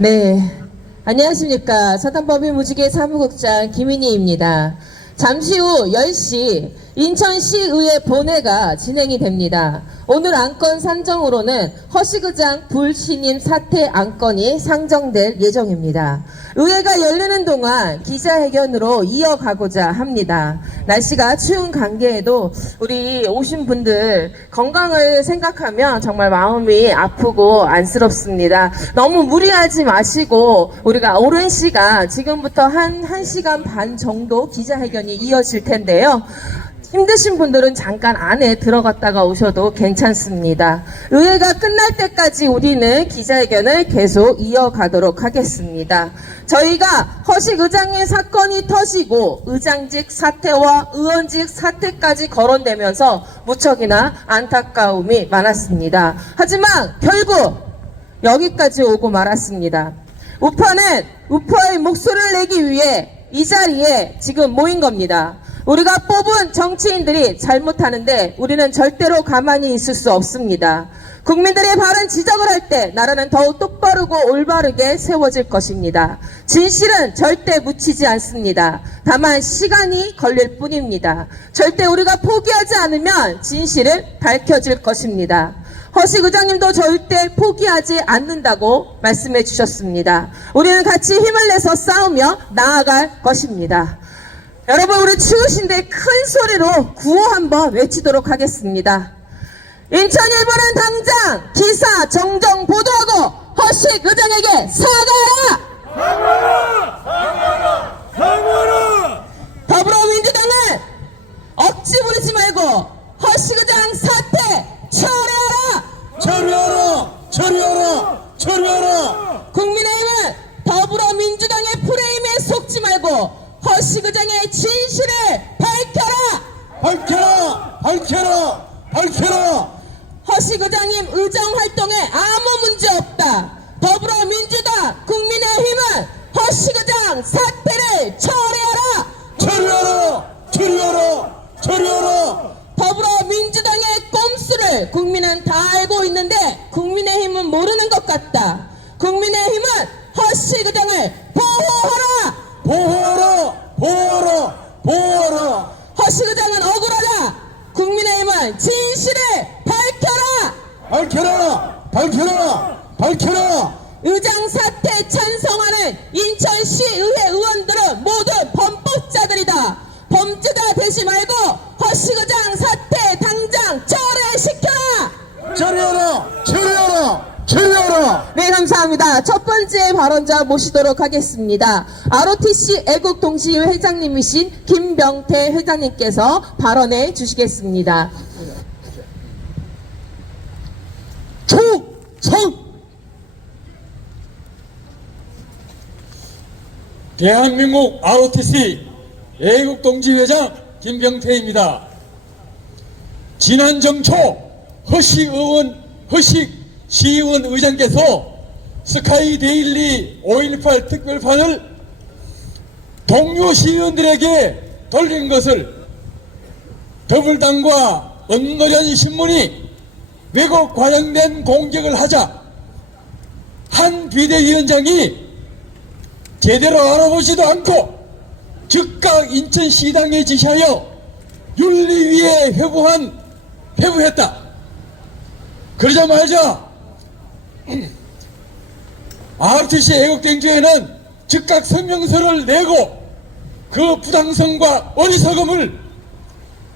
네, 안녕하십니까. 사단법인무지개 사무국장 김인희입니다. 잠시 후 10시 인천시의회 본회가 진행이 됩니다. 오늘 안건 산정으로는 허식의장 불신임 사퇴 안건이 상정될 예정입니다. 의회가 열리는 동안 기자회견으로 이어가고자 합니다. 날씨가 추운 관계에도 우리 오신 분들 건강을 생각하면 정말 마음이 아프고 안쓰럽습니다. 너무 무리하지 마시고 우리가 오랜 시간 지금부터 한 1시간 반 정도 기자회견이 이어질 텐데요. 힘드신 분들은 잠깐 안에 들어갔다가 오셔도 괜찮습니다. 의회가 끝날 때까지 우리는 기자회견을 계속 이어가도록 하겠습니다. 저희가 허식 의장의 사건이 터지고 의장직 사퇴와 의원직 사퇴까지 거론되면서 무척이나 안타까움이 많았습니다. 하지만 결국 여기까지 오고 말았습니다. 우파는 우파의 목소리를 내기 위해 이 자리에 지금 모인 겁니다. 우리가 뽑은 정치인들이 잘못하는데 우리는 절대로 가만히 있을 수 없습니다. 국민들의 바른 지적을 할 때 나라는 더욱 똑바르고 올바르게 세워질 것입니다. 진실은 절대 묻히지 않습니다. 다만 시간이 걸릴 뿐입니다. 절대 우리가 포기하지 않으면 진실은 밝혀질 것입니다. 허식 의장님도 절대 포기하지 않는다고 말씀해 주셨습니다. 우리는 같이 힘을 내서 싸우며 나아갈 것입니다. 여러분, 우리 추우신데 큰 소리로 구호 한번 외치도록 하겠습니다. 인천 1부는 당장 기사 정정 보도하고 허식 의장에게 사과하라! 사과하라! 사과하라! 더불어민주당은 억지 부리지 말고 허식 의장 사퇴 처리하라! 처리하라! 처리하라! 처리하라! 국민의힘은 더불어민주당의 프레임에 속지 말고 허식 의장의 진실을 밝혀라! 밝혀라! 밝혀라! 밝혀라! 허식 의장님 의정 활동에 아무 문제 없다. 더불어민주당, 국민의힘은 허식 의장 사퇴를 처리하라! 처리하라! 처리하라! 처리하라! 더불어민주당의 꼼수를 국민은 다 알고 있는데 국민의힘은 모르는 것 같다. 국민의힘은 허식 의장을 보호하라! 보호하라! 보호하라! 보호하라! 허식 의장은 억울하다. 국민의힘은 진실을 밝혀라! 밝혀라! 밝혀라! 밝혀라! 의장 사퇴 찬성하는 인천시의회 의원들은 모두 범법자들이다. 범죄자 되지 말고 허식 의장 사퇴 당장 철회시켜라! 처리하라! 처리하라! 처리하라! 네, 감사합니다. 첫 번째 발언자 모시도록 하겠습니다. ROTC 애국동시회 회장님이신 김병태 회장님께서 발언해 주시겠습니다. 충성! 대한민국 ROTC 애국동지회장 김병태입니다. 지난 정초 허식 시의원 의장께서 스카이데일리 5.18 특별판을 동료 시의원들에게 돌린 것을 더불당과 언노련 신문이 왜곡 과장된 공격을 하자 한 비대위원장이 제대로 알아보지도 않고 즉각 인천시당에 지시하여 윤리위에 회부했다. 그러자마자 ROTC 애국동지회는 즉각 성명서를 내고 그 부당성과 어리석음을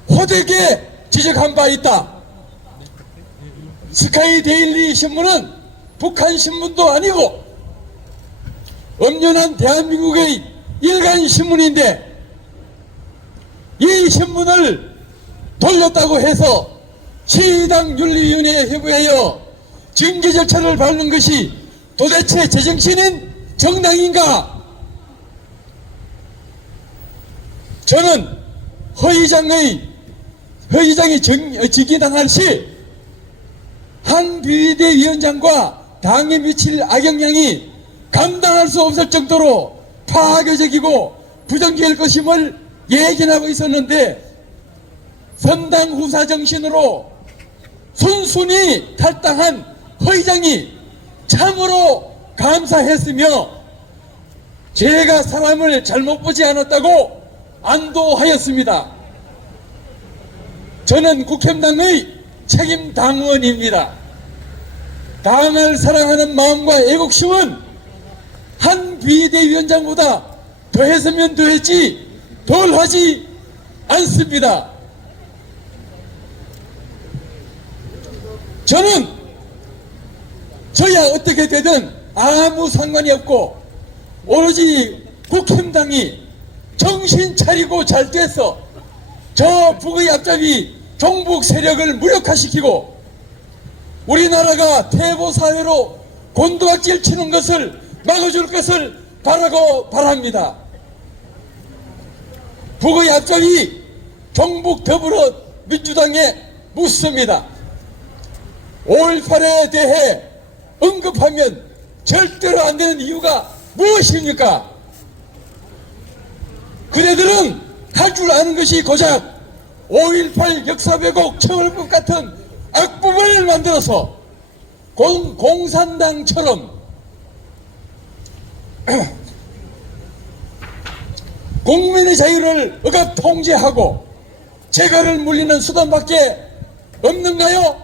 호되게 지적한 바 있다. 스카이데일리 신문은 북한 신문도 아니고 엄연한 대한민국의 일간 신문인데 이 신문을 돌렸다고 해서 시당 윤리위원회에 회부하여 징계 절차를 밟는 것이 도대체 제정신인 정당인가? 저는 허의장이 직위당할 시 한 비대위원장과 당에 미칠 악영향이 감당할 수 없을 정도로 파괴적이고 부정적일 것임을 예견하고 있었는데 선당 후사 정신으로 순순히 탈당한 허의장이 참으로 감사했으며 제가 사람을 잘못 보지 않았다고 안도하였습니다. 저는 국힘당의 책임 당원입니다. 당을 사랑하는 마음과 애국심은 한 비대위원장보다 더했으면 더했지 덜하지 않습니다. 저는 저야 어떻게 되든 아무 상관이 없고 오로지 국힘당이 정신 차리고 잘 돼서 저 북의 앞잡이 종북 세력을 무력화시키고 우리나라가 태보사회로 곤두박질 치는 것을 막아줄 것을 바라고 바랍니다. 북의 앞잡이 종북 더불어민주당에 묻습니다. 5.18에 대해 언급하면 절대로 안 되는 이유가 무엇입니까? 그대들은 할 줄 아는 것이 고작 5.18 역사 왜곡 처벌법 같은 악법을 만들어서 공산당처럼 국민의 자유를 억압 통제하고 재갈을 물리는 수단밖에 없는가요?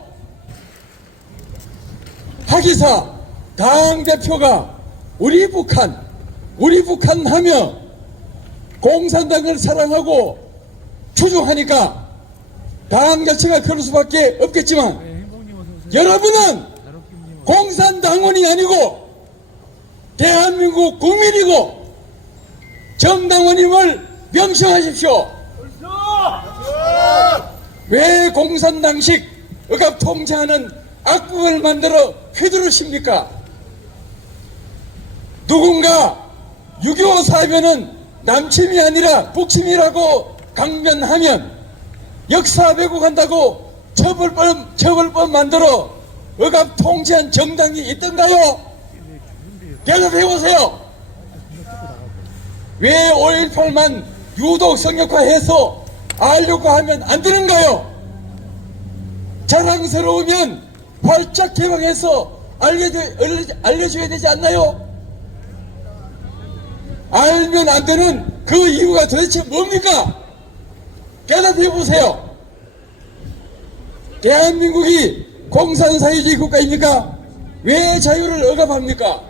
하기사 당대표가 우리 북한 하며 공산당을 사랑하고 추종하니까 당 자체가 그럴 수밖에 없겠지만 여러분은 공산당원이 아니고 대한민국 국민이고 정당원임을 명심하십시오. 왜 공산당식 억압 통제하는 악법을 만들어 휘두르십니까? 누군가 6.25 사변은 남침이 아니라 북침이라고 강변하면 역사 왜곡한다고 처벌법 만들어 억압 통제한 정당이 있던가요? 대답해보세요. 왜 5.18만 유독 성역화해서 알려고 하면 안 되는가요? 자랑스러우면 활짝 개방해서 알려줘야 되지 않나요? 알면 안 되는 그 이유가 도대체 뭡니까? 대답해보세요. 대한민국이 공산사회주의 국가입니까? 왜 자유를 억압합니까?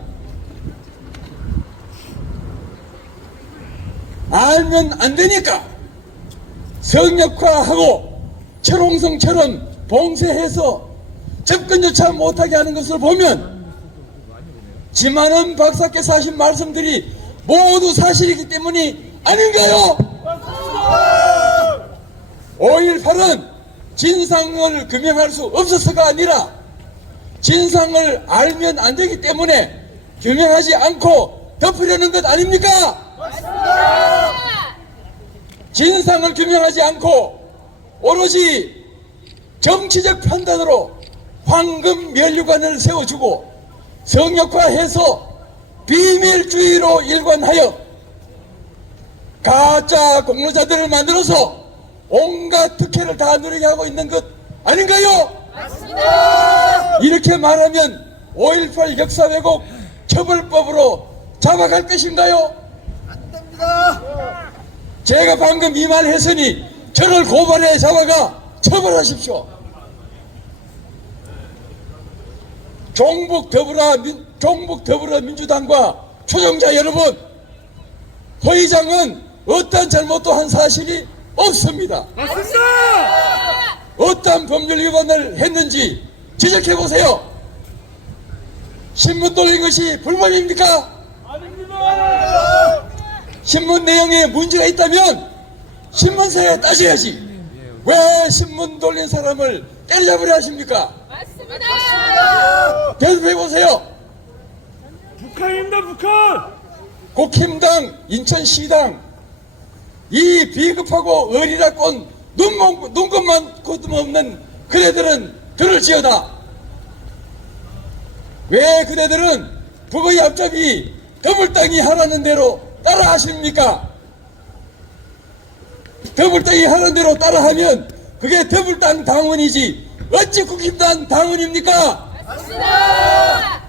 알면 안 되니까 성역화하고 철옹성처럼 봉쇄해서 접근조차 못하게 하는 것을 보면 지만은 박사께서 하신 말씀들이 모두 사실이기 때문이 아닌가요? 5.18은 진상을 규명할 수 없어서가 아니라 진상을 알면 안 되기 때문에 규명하지 않고 덮으려는 것 아닙니까? 진상을 규명하지 않고 오로지 정치적 판단으로 황금 면류관을 세워주고 성역화해서 비밀주의로 일관하여 가짜 공로자들을 만들어서 온갖 특혜를 다 누리게 하고 있는 것 아닌가요? 맞습니다. 이렇게 말하면 5.18 역사 왜곡 처벌법으로 잡아갈 것인가요? 안 됩니다. 제가 방금 이 말 했으니 저를 고발해 잡아가 처벌하십시오. 종북 더불어민주당과 초정자 여러분, 허의장은 어떤 잘못도 한 사실이 없습니다. 맞습니다. 어떤 법률 위반을 했는지 지적해보세요. 신문 돌린 것이 불법입니까? 아닙니다. 신문 내용에 문제가 있다면 신문사에 따져야지. 왜 신문 돌린 사람을 때려잡으려 하십니까? 맞습니다. 대답해보세요. 북한입니다, 북한. 국힘당, 인천시당, 이 비겁하고 어리락꼰 눈것만 거듭없는 그대들은 들을지어다. 왜 그대들은 북의 앞잡이 더불당이 하라는 대로 따라 하십니까? 더불당이 하는 대로 따라하면 그게 더불당 당원이지 어찌 국힘당 당원입니까? 맞습니다.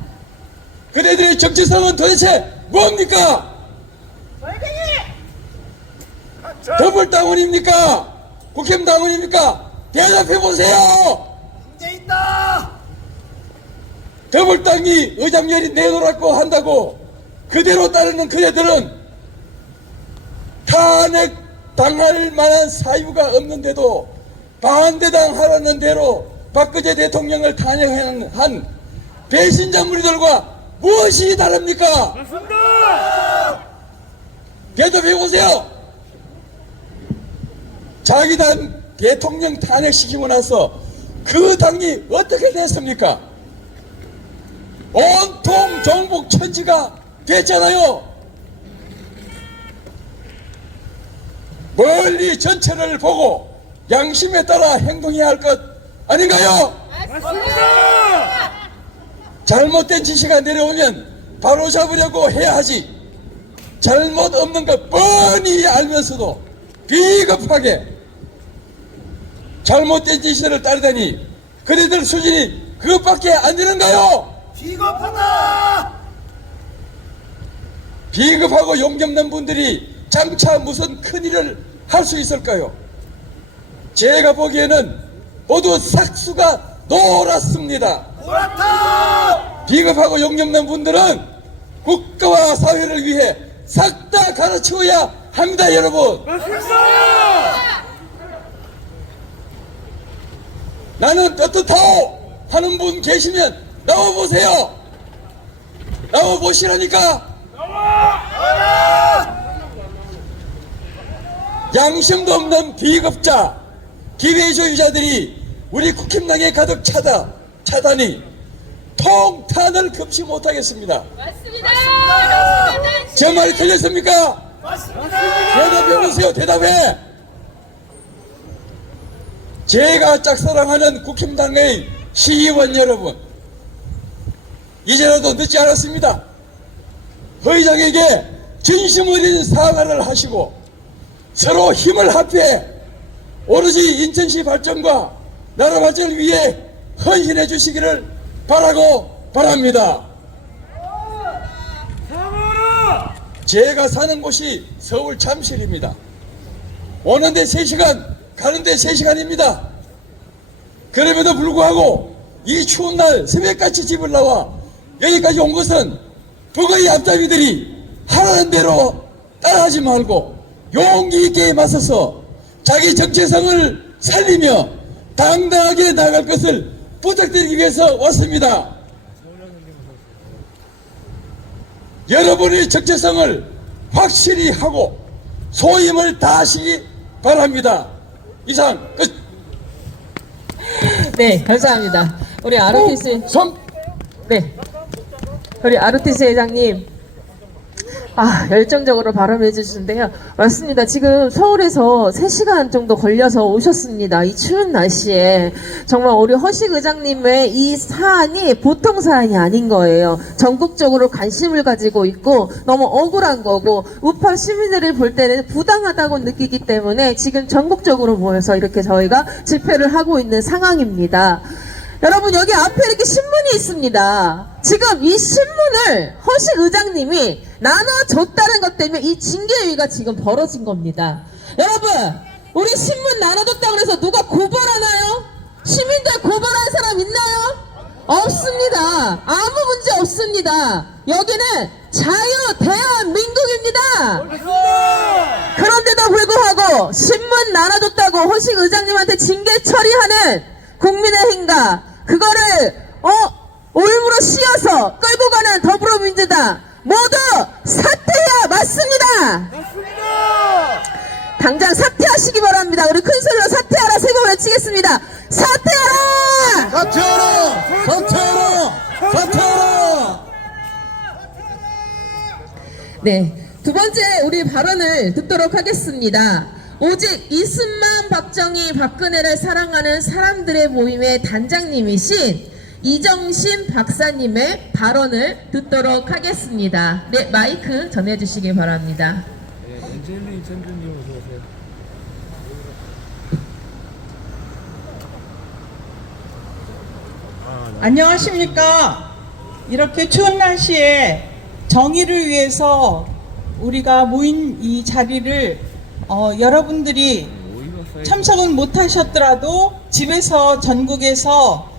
그대들의 정체성은 도대체 뭡니까? 더불당원입니까? 국힘당원입니까? 대답해보세요! 문제 있다. 더불당이 의장열이 내놓으라고 한다고 그대로 따르는 그대들은 탄핵 당할 만한 사유가 없는데도 반대당하라는 대로 박근혜 대통령을 탄핵한 배신자 무리들과 무엇이 다릅니까? 맞습니다. 대답해보세요. 자기 당 대통령 탄핵시키고 나서 그 당이 어떻게 됐습니까? 온통 종북 천지가 됐잖아요. 멀리 전체를 보고 양심에 따라 행동해야 할 것 아닌가요? 맞습니다. 잘못된 지시가 내려오면 바로 잡으려고 해야 하지. 잘못 없는 것 뻔히 알면서도 비겁하게 잘못된 지시를 따르다니 그대들 수준이 그것밖에 안 되는가요? 비겁하다. 비겁하고 용기없는 분들이 장차 무슨 큰일을 할 수 있을까요? 제가 보기에는 모두 삭수가 노랗습니다. 노랗다. 비겁하고 용기없는 분들은 국가와 사회를 위해 싹 다 가르치어야 합니다, 여러분. 맞습니다. 나는 떳떳하오 하는 분 계시면 나와보세요. 나와보시라니까. 양심도 없는 비겁자 기회주의자들이 우리 국힘당에 가득 차다니 통탄을 금치 못하겠습니다. 맞습니다. 제 말이 틀렸습니까? 대답해보세요. 대답해. 제가 짝사랑하는 국힘당의 시의원 여러분, 이제라도 늦지 않았습니다. 의장에게 진심 어린 사과를 하시고 서로 힘을 합해 오로지 인천시 발전과 나라 발전을 위해 헌신해 주시기를 바랍니다. 사과하라. 제가 사는 곳이 서울 잠실입니다. 오는데 3시간, 가는데 3시간입니다. 그럼에도 불구하고 이 추운 날 새벽같이 집을 나와 여기까지 온 것은 북의 앞잡이들이 하라는 대로 따라하지 말고 용기 있게 맞서서 자기 정체성을 살리며 당당하게 나갈 것을 부탁드리기 위해서 왔습니다. 여러분의 정체성을 확실히 하고 소임을 다하시기 바랍니다. 이상 끝. 네, 감사합니다. 우리 아르티스, 성 네. 우리 아르티스 회장님. 열정적으로 발언해 주시는데요. 맞습니다. 지금 서울에서 3시간 정도 걸려서 오셨습니다. 이 추운 날씨에. 정말 우리 허식 의장님의 이 사안이 보통 사안이 아닌 거예요. 전국적으로 관심을 가지고 있고 너무 억울한 거고 우파 시민들을 볼 때는 부당하다고 느끼기 때문에 지금 전국적으로 모여서 이렇게 저희가 집회를 하고 있는 상황입니다. 여러분, 여기 앞에 이렇게 신문이 있습니다. 지금 이 신문을 허식 의장님이 나눠줬다는 것 때문에 이 징계위가 지금 벌어진 겁니다. 여러분, 우리 신문 나눠줬다고 해서 누가 고발하나요? 시민들 고발할 사람 있나요? 없습니다. 아무 문제 없습니다. 여기는 자유 대한민국입니다. 그런데도 불구하고 신문 나눠줬다고 허식 의장님한테 징계 처리하는 국민의힘과 그거를 올무로 씌어서 끌고 가는 더불어민주당 모두 사퇴해야 맞습니다. 당장 사퇴하시기 바랍니다. 우리 큰 소리로 사퇴하라 세 번 외치겠습니다. 사퇴하라! 사퇴하라! 사퇴하라! 사퇴하라! 네, 두 번째 우리 발언을 듣도록 하겠습니다. 오직 이승만, 박정희, 박근혜를 사랑하는 사람들의 모임의 단장님이신 이정신 박사님의 발언을 듣도록 하겠습니다. 네, 마이크 전해주시기 바랍니다. 엔젤리 전주님 어서 오세요. 안녕하십니까. 이렇게 추운 날씨에 정의를 위해서 우리가 모인 이 자리를 여러분들이 참석은 못하셨더라도 집에서 전국에서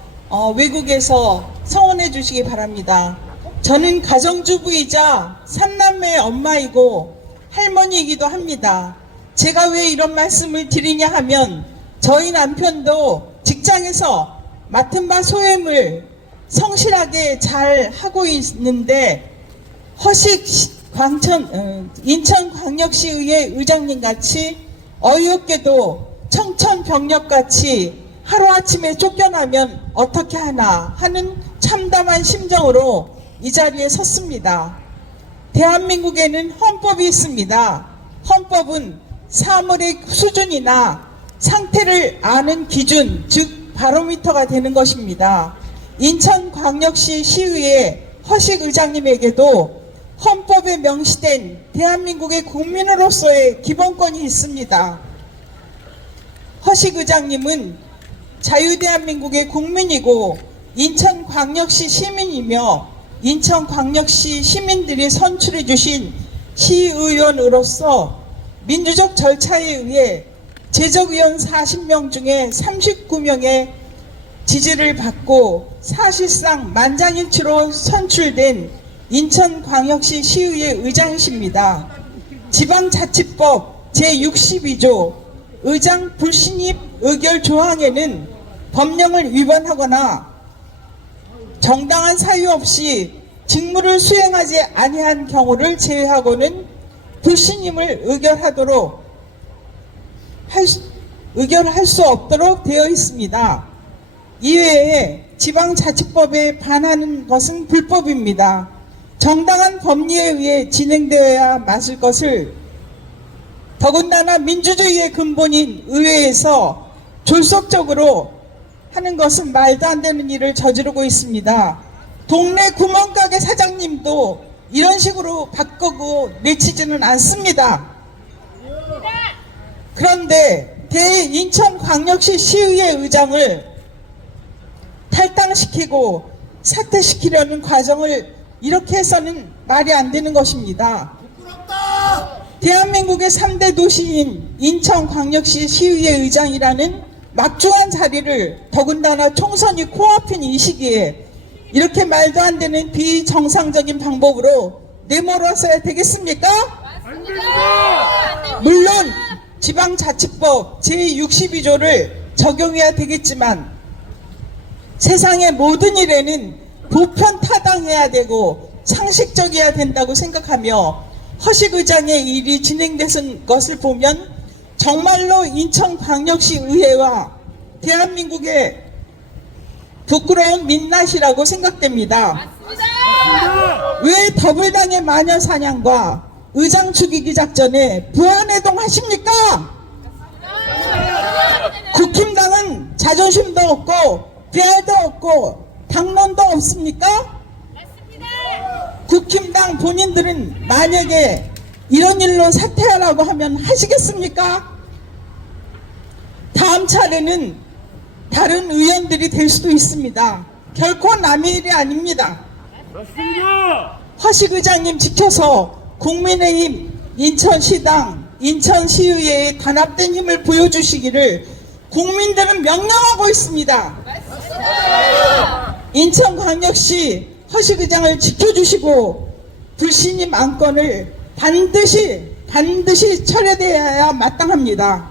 외국에서 성원해 주시기 바랍니다. 저는 가정주부이자 3남매의 엄마이고 할머니이기도 합니다. 제가 왜 이런 말씀을 드리냐 하면 저희 남편도 직장에서 맡은 바 소임을 성실하게 잘 하고 있는데 인천광역시의회 의장님 같이 어이없게도 청천벽력 같이 하루아침에 쫓겨나면 어떻게 하나 하는 참담한 심정으로 이 자리에 섰습니다. 대한민국에는 헌법이 있습니다. 헌법은 사물의 수준이나 상태를 아는 기준, 즉 바로미터가 되는 것입니다. 인천광역시 시의회 허식 의장님에게도 헌법에 명시된 대한민국의 국민으로서의 기본권이 있습니다. 허식 의장님은 자유대한민국의 국민이고 인천광역시 시민이며 인천광역시 시민들이 선출해 주신 시의원으로서 민주적 절차에 의해 제적의원 40명 중에 39명의 지지를 받고 사실상 만장일치로 선출된 인천광역시 시의회 의장이십니다. 지방자치법 제62조 의장 불신입 의결 조항에는 법령을 위반하거나 정당한 사유 없이 직무를 수행하지 아니한 경우를 제외하고는 불신임을 의결할 수 없도록 되어 있습니다. 이외에 지방자치법에 반하는 것은 불법입니다. 정당한 법리에 의해 진행되어야 맞을 것을 더군다나 민주주의의 근본인 의회에서 졸속적으로 하는 것은 말도 안 되는 일을 저지르고 있습니다. 동네 구멍가게 사장님도 이런 식으로 바꾸고 내치지는 않습니다. 그런데 인천광역시 시의회 의장을 탈당시키고 사퇴시키려는 과정을 이렇게 해서는 말이 안 되는 것입니다. 대한민국의 3대 도시인 인천광역시 시의회 의장이라는 막중한 자리를 더군다나 총선이 코앞인 이 시기에 이렇게 말도 안 되는 비정상적인 방법으로 내몰아서야 되겠습니까? 물론 지방자치법 제62조를 적용해야 되겠지만 세상의 모든 일에는 보편타당해야 되고 상식적이어야 된다고 생각하며 허식 의장의 일이 진행된 것을 보면 정말로 인천광역시 의회와 대한민국의 부끄러운 민낯이라고 생각됩니다. 왜 더불당의 마녀 사냥과 의장 죽이기 작전에 부안해동 하십니까? 국힘당은 자존심도 없고 배알도 없고 당론도 없습니까? 국힘당 본인들은 만약에 이런 일로 사퇴하라고 하면 하시겠습니까? 다음 차례는 다른 의원들이 될 수도 있습니다. 결코 남의 일이 아닙니다. 맞습니다. 허식 의장님 지켜서 국민의힘 인천시당 인천시의회에 단합된 힘을 보여주시기를 국민들은 명령하고 있습니다. 인천광역시 허식 의장을 지켜주시고 불신임 안건을 반드시 철회되어야 마땅합니다.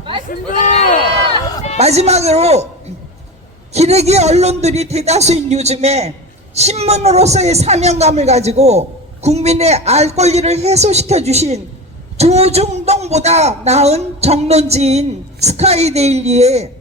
마지막으로 기레기 언론들이 대다수인 요즘에 신문으로서의 사명감을 가지고 국민의 알 권리를 해소시켜 주신 조중동보다 나은 정론지인 스카이데일리의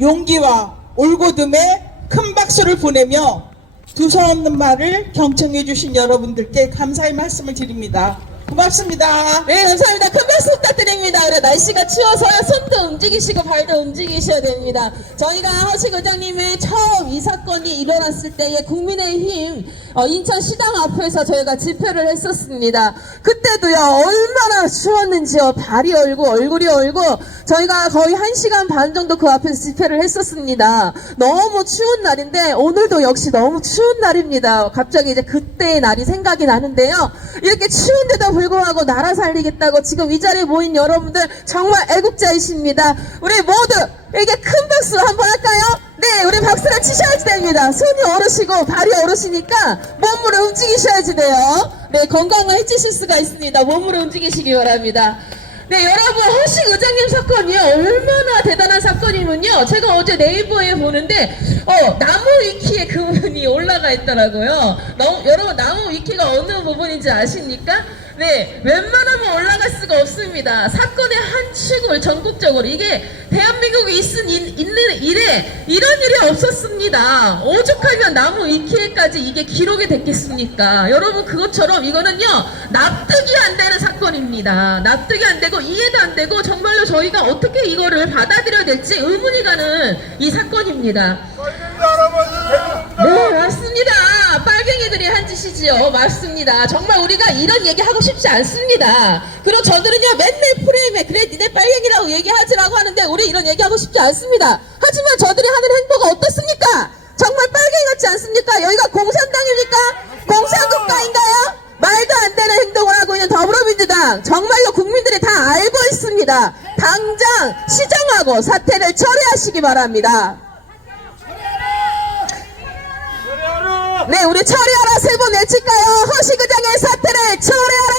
용기와 올곧음에 큰 박수를 보내며 두서없는 말을 경청해 주신 여러분들께 감사의 말씀을 드립니다. 고맙습니다. 네, 감사합니다. 큰 박수 부탁드립니다. 그래, 날씨가 추워서 손도 움직이시고 발도 움직이셔야 됩니다. 저희가 허식 의장님의 처음 이 사건이 일어났을 때에 국민의힘 인천시당 앞에서 저희가 집회를 했었습니다. 그때도요, 얼마나 추웠는지요. 발이 얼고 얼굴이 얼고 저희가 거의 1시간 반 정도 그 앞에서 집회를 했었습니다. 너무 추운 날인데 오늘도 역시 너무 추운 날입니다. 갑자기 이제 그때의 날이 생각이 나는데요. 이렇게 추운데도 불구하고 나라 살리겠다고 지금 이 자리에 모인 여러분들 정말 애국자이십니다. 우리 모두 이게 큰 박수 한번 할까요? 네, 우리 박수를 치셔야지 됩니다. 손이 어르시고 발이 어르시니까 몸으로 움직이셔야지 돼요. 네, 건강해지실 수가 있습니다. 몸으로 움직이시기 바랍니다. 네, 여러분, 허식 의장님 사건이요, 얼마나 대단한 사건이면요, 제가 어제 네이버에 보는데 나무 위키에 그분이 올라가 있더라고요. 여러분, 나무 위키가 어느 부분인지 아십니까? 네, 웬만하면 올라갈 수가 없습니다. 사건의 한 축을 전국적으로, 이게 대한민국이 있는 일에 이런 일이 없었습니다. 오죽하면 나무 위키에까지 이게 기록이 됐겠습니까? 여러분, 그것처럼 이거는요, 납득이 안 되는 사건입니다. 납득이 안 되고 이해도 안 되고 정말로 저희가 어떻게 이거를 받아들여야 될지 의문이 가는 이 사건입니다. 네, 맞습니다. 빨갱이들이 한 짓이지요. 맞습니다. 정말 우리가 이런 얘기 하고 싶지 않습니다. 그리고 저들은요, 맨날 프레임에 그래 니네 빨갱이라고 얘기하지라고 하는데 우리 이런 얘기하고 싶지 않습니다. 하지만 저들이 하는 행보가 어떻습니까? 정말 빨갱이 같지 않습니까? 여기가 공산당입니까? 공산국가인가요? 말도 안 되는 행동을 하고 있는 더불어민주당, 정말로 국민들이 다 알고 있습니다. 당장 시정하고 사퇴를 철회하시기 바랍니다. 네, 우리 처리하라 세 번 외칠까요? 허식 의장의 사퇴를 처리하라!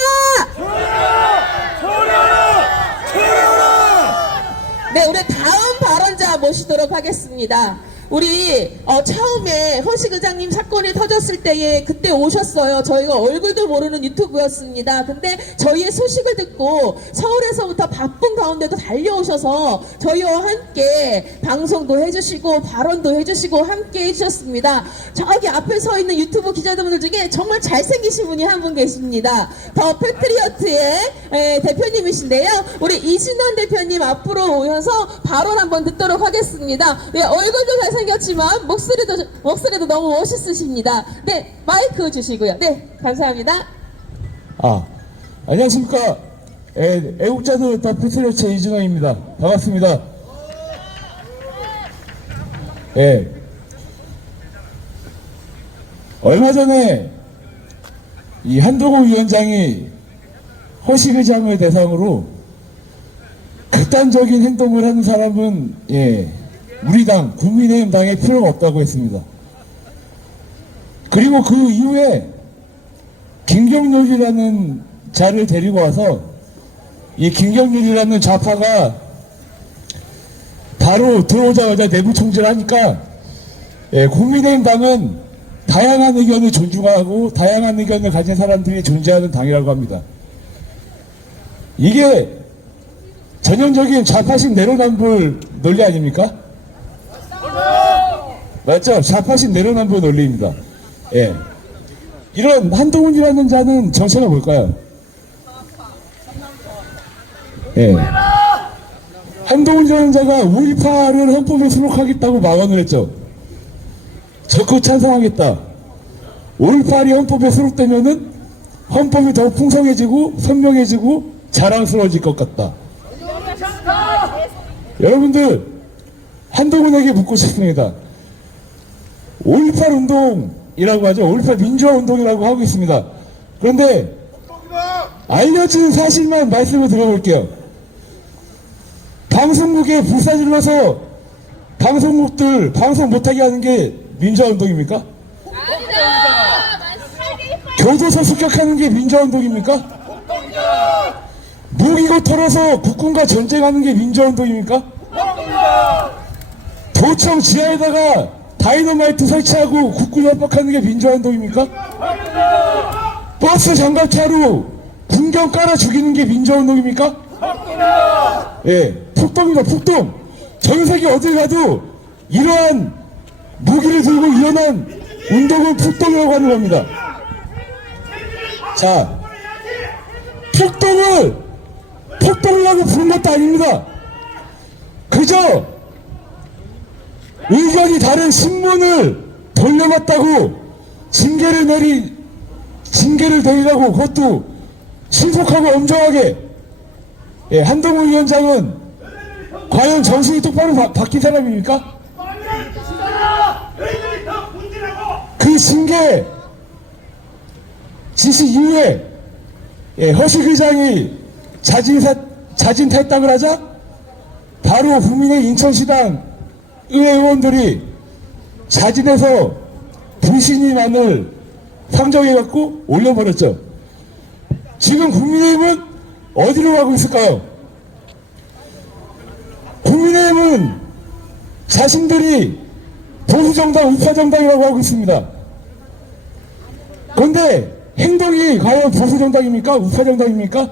네, 우리 다음 발언자 모시도록 하겠습니다. 우리 처음에 허식 의장님 사건이 터졌을 때에 그때 오셨어요. 저희가 얼굴도 모르는 유튜브였습니다. 근데 저희의 소식을 듣고 서울에서부터 바쁜 가운데도 달려오셔서 저희와 함께 방송도 해주시고 발언도 해주시고 함께 해주셨습니다. 저기 앞에 서 있는 유튜브 기자분들 중에 정말 잘생기신 분이 한 분 계십니다. 더 패트리어트의 대표님이신데요. 우리 이진원 대표님 앞으로 오셔서 발언 한번 듣도록 하겠습니다. 네, 얼굴도 잘생겼지만 목소리도 너무 멋있으십니다. 네, 마이크 주시고요. 네, 감사합니다. 안녕하십니까. 애국자들 다 패트리어트 이준호입니다. 반갑습니다. 얼마 전에 이 한동훈 위원장이 허식 의장을 대상으로 극단적인 행동을 하는 사람은 우리 당, 국민의힘 당에 필요가 없다고 했습니다. 그리고 그 이후에 김경률이라는 자를 데리고 와서 이 김경률이라는 좌파가 바로 들어오자마자 내부 총질을 하니까 국민의힘 당은 다양한 의견을 존중하고 다양한 의견을 가진 사람들이 존재하는 당이라고 합니다. 이게 전형적인 좌파식 내로남불 논리 아닙니까? 맞죠? 좌파식 내로남불 논리입니다. 이런 한동훈이라는 자는 정체가 뭘까요? 한동훈이라는 자가 5.18을 헌법에 수록하겠다고 망언을 했죠. 적극 찬성하겠다. 5.18이 헌법에 수록되면은 헌법이 더 풍성해지고 선명해지고 자랑스러워질 것 같다. 여러분들, 한동훈에게 묻고 싶습니다. 5.18 운동이라고 하죠. 5.18 민주화 운동이라고 하고 있습니다. 그런데 알려진 사실만 말씀을 드려볼게요. 방송국에 불사질러서 방송국들 방송 못하게 하는 게 민주화 운동입니까? 교도소 습격하는 게 민주화 운동입니까? 무기고 털어서 국군과 전쟁하는 게 민주화 운동입니까? 도청 지하에다가 다이너마이트 설치하고 국군 협박하는 게 민주화 운동입니까? 버스 장갑차로 군경 깔아 죽이는 게 민주화 운동입니까? 폭동입니다. 폭동. 전 세계 어딜 가도 이러한 무기를 들고 일어난 운동은 폭동이라고 하는 겁니다. 자, 폭동을 폭동이라고 부른 것도 아닙니다. 그저 의견이 다른 신문을 돌려봤다고 징계를 내리라고 그것도 신속하고 엄정하게. 예, 한동훈 위원장은 과연 정신이 똑바로 바뀐 사람입니까? 그 징계 지시 이후에 허식 의장이 자진 탈당을 하자 바로 국민의 인천시당 의회 의원들이 자진해서 불신임안을 상정해갖고 올려버렸죠. 지금 국민의힘은 어디로 가고 있을까요? 국민의힘은 자신들이 보수정당, 우파정당이라고 하고 있습니다. 그런데 행동이 과연 보수정당입니까? 우파정당입니까?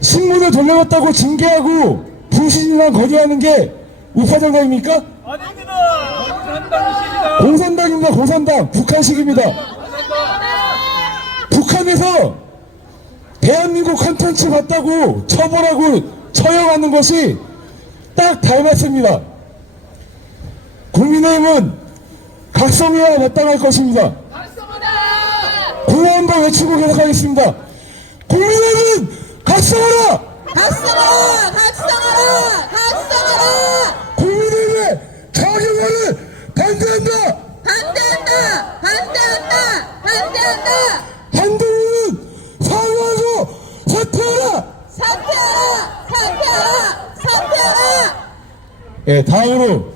신문을 돌려봤다고 징계하고 불신임안 거부하는 게 우파정당입니까? 아닙니다. 공산당입니다. 공산당. 북한식입니다. 북한에서 대한민국 컨텐츠 봤다고 처벌하고 처형하는 것이 딱 닮았습니다. 국민의힘은 각성해야 마땅할 것입니다. 구호 한번 외치고 계속하겠습니다. 국민의힘은 각성하라! 각성하라! 각성하라! 각성하라! 국민의힘의 자격화를 반대한다! 반대한다! 반대한다! 반대한다! 한동훈은 사과하고 사퇴하라! 사퇴하라! 사퇴하라! 사퇴하라! 예, 다음으로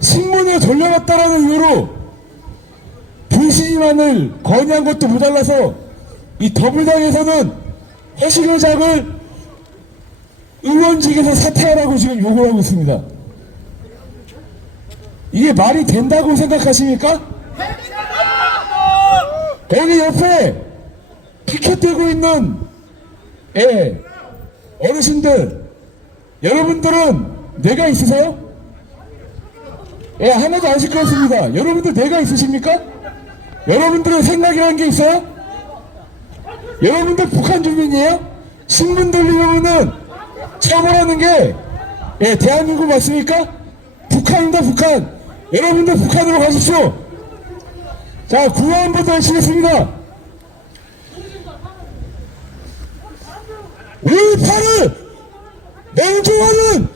신문을 돌려봤다라는 이유로 불신임안을 건의한 것도 모자라서 이 더불당에서는 허식 의장을 의원직에서 사퇴하라고 지금 요구를 하고 있습니다. 이게 말이 된다고 생각하십니까? 거기 옆에 피켓 들고 있는 어르신들, 여러분들은 뇌가 있으세요? 하나도 안 시끄럽습니다. 여러분들 뇌가 있으십니까? 여러분들은 생각이라는 게 있어요? 여러분들 북한 주민이에요? 신문 돌리면은 처벌하는 게 대한민국 맞습니까? 북한입니다. 북한. 여러분들 북한으로 가십시오. 자, 구호 한번 더 하시겠습니다. 5.18을 맹종하는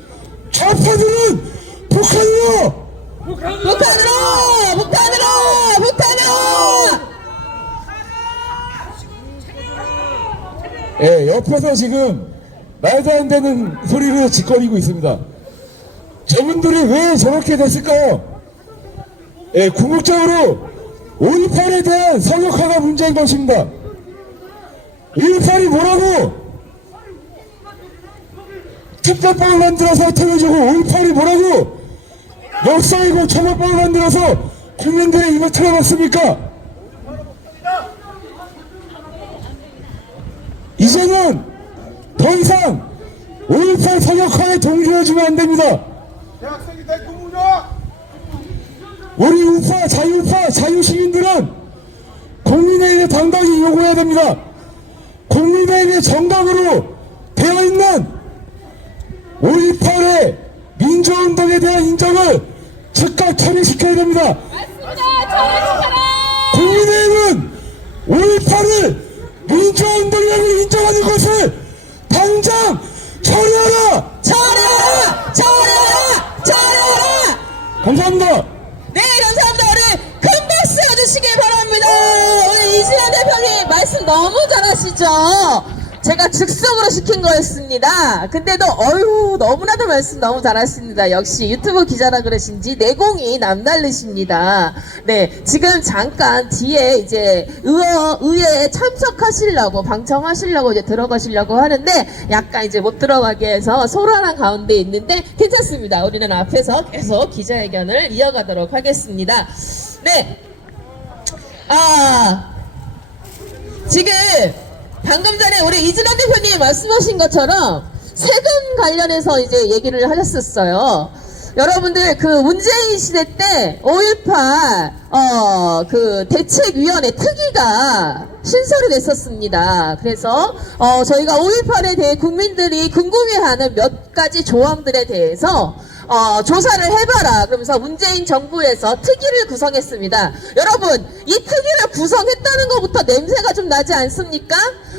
좌파들은 북한으로! 북한으로! 북한으로! 북한으로! 옆에서 지금 말도 안 되는 소리를 짓거리고 있습니다. 저분들이 왜 저렇게 됐을까요? 궁극적으로 5.18에 대한 성역화가 문제인 것입니다. 5.18이 뭐라고? 특별법을 만들어서 혜택해주고 5.18이 뭐라고? 역사이고 처벌법을 만들어서 국민들의 입에 틀어놨습니까? 이제는 더 이상 5.18 성역화에 동조해주면 안 됩니다. 대학생이 대꾸무죠. 우리 우파, 자유우파, 자유시민들은 국민의힘에 당당히 요구해야 됩니다. 국민의힘의 정당으로 되어있는 5.18의 민주운동에 대한 인정을 즉각 처리시켜야 됩니다. 국민의힘은 5.18을 민주운동이라고 인정하는 것을 당장 처리하라! 처리하라! 처리하라! 처리하라! 감사합니다. 네, 감사합니다. 우리 큰 박수 주시길 바랍니다. 우리 이진아 대표님 말씀 너무 잘하시죠? 제가 즉석으로 시킨 거였습니다. 근데도 어휴 너무나도 말씀 너무 잘하십니다. 역시 유튜브 기자라 그러신지 내공이 남다르십니다. 네, 지금 잠깐 뒤에 이제 의회에 참석하시려고 방청하시려고 이제 들어가시려고 하는데 약간 이제 못 들어가게 해서 소란한 가운데 있는데 괜찮습니다. 우리는 앞에서 계속 기자회견을 이어가도록 하겠습니다. 네, 지금 방금 전에 우리 이진환 대표님이 말씀하신 것처럼 세금 관련해서 이제 얘기를 하셨었어요. 여러분들 그 문재인 시대 때 5.18 그 대책위원회 특위가 신설이 됐었습니다. 그래서 저희가 5.18에 대해 국민들이 궁금해하는 몇 가지 조항들에 대해서 조사를 해봐라. 그러면서 문재인 정부에서 특위를 구성했습니다. 여러분, 이 특위를 구성했다는 것부터 냄새가 좀 나지 않습니까?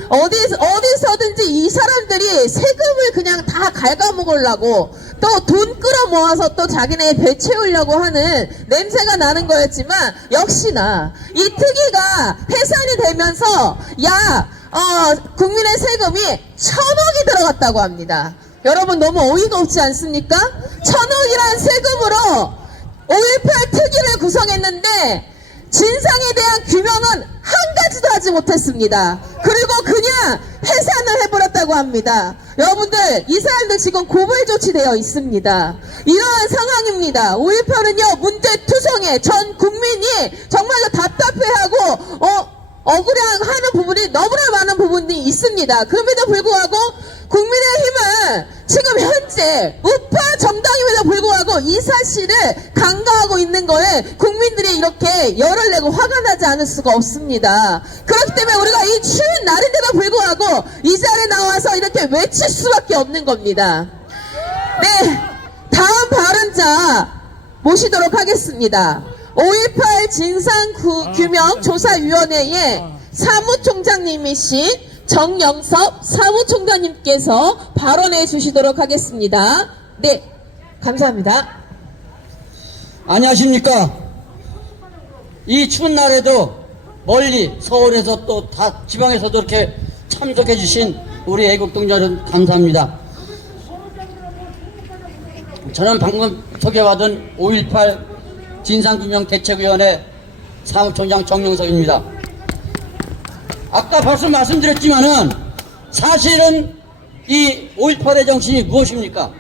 어디서든지 이 사람들이 세금을 그냥 다 갉아먹으려고 또 돈 끌어 모아서 또 자기네 배 채우려고 하는 냄새가 나는 거였지만 역시나 이 특위가 해산이 되면서 국민의 세금이 1,000억이 들어갔다고 합니다. 여러분 너무 어이가 없지 않습니까? 1,000억이라는 세금으로 5.18 특위를 구성했는데 진상에 대한 규명은 한 가지도 하지 못했습니다. 그리고 그냥 해산을 해버렸다고 합니다. 여러분들 이 사람들 지금 고발 조치되어 있습니다. 이러한 상황입니다. 5.18은요 문제투성에 전 국민이 정말로 답답해하고 억울해하는 부분이 너무나 많은 부분이 있습니다. 그럼에도 불구하고 국민의힘은 지금 현재 우파 정당임에도 불구하고 이 사실을 간과하고 있는 거에 국민들이 이렇게 열을 내고 화가 나지 않을 수가 없습니다. 그렇기 때문에 우리가 이 추운 날인데도 불구하고 이 자리에 나와서 이렇게 외칠 수밖에 없는 겁니다. 네, 다음 발언자 모시도록 하겠습니다. 5.18 진상규명조사위원회의 사무총장님이신 정영섭 사무총장님께서 발언해 주시도록 하겠습니다. 네, 감사합니다. 안녕하십니까. 이 추운 날에도 멀리 서울에서 또 다 지방에서도 이렇게 참석해 주신 우리 애국동지 여러분 감사합니다. 저는 방금 소개받은 5.18 진상규명대책위원회 사무총장 정영석입니다. 아까 벌써 말씀드렸지만은 사실은 이 5.18의 정신이 무엇입니까?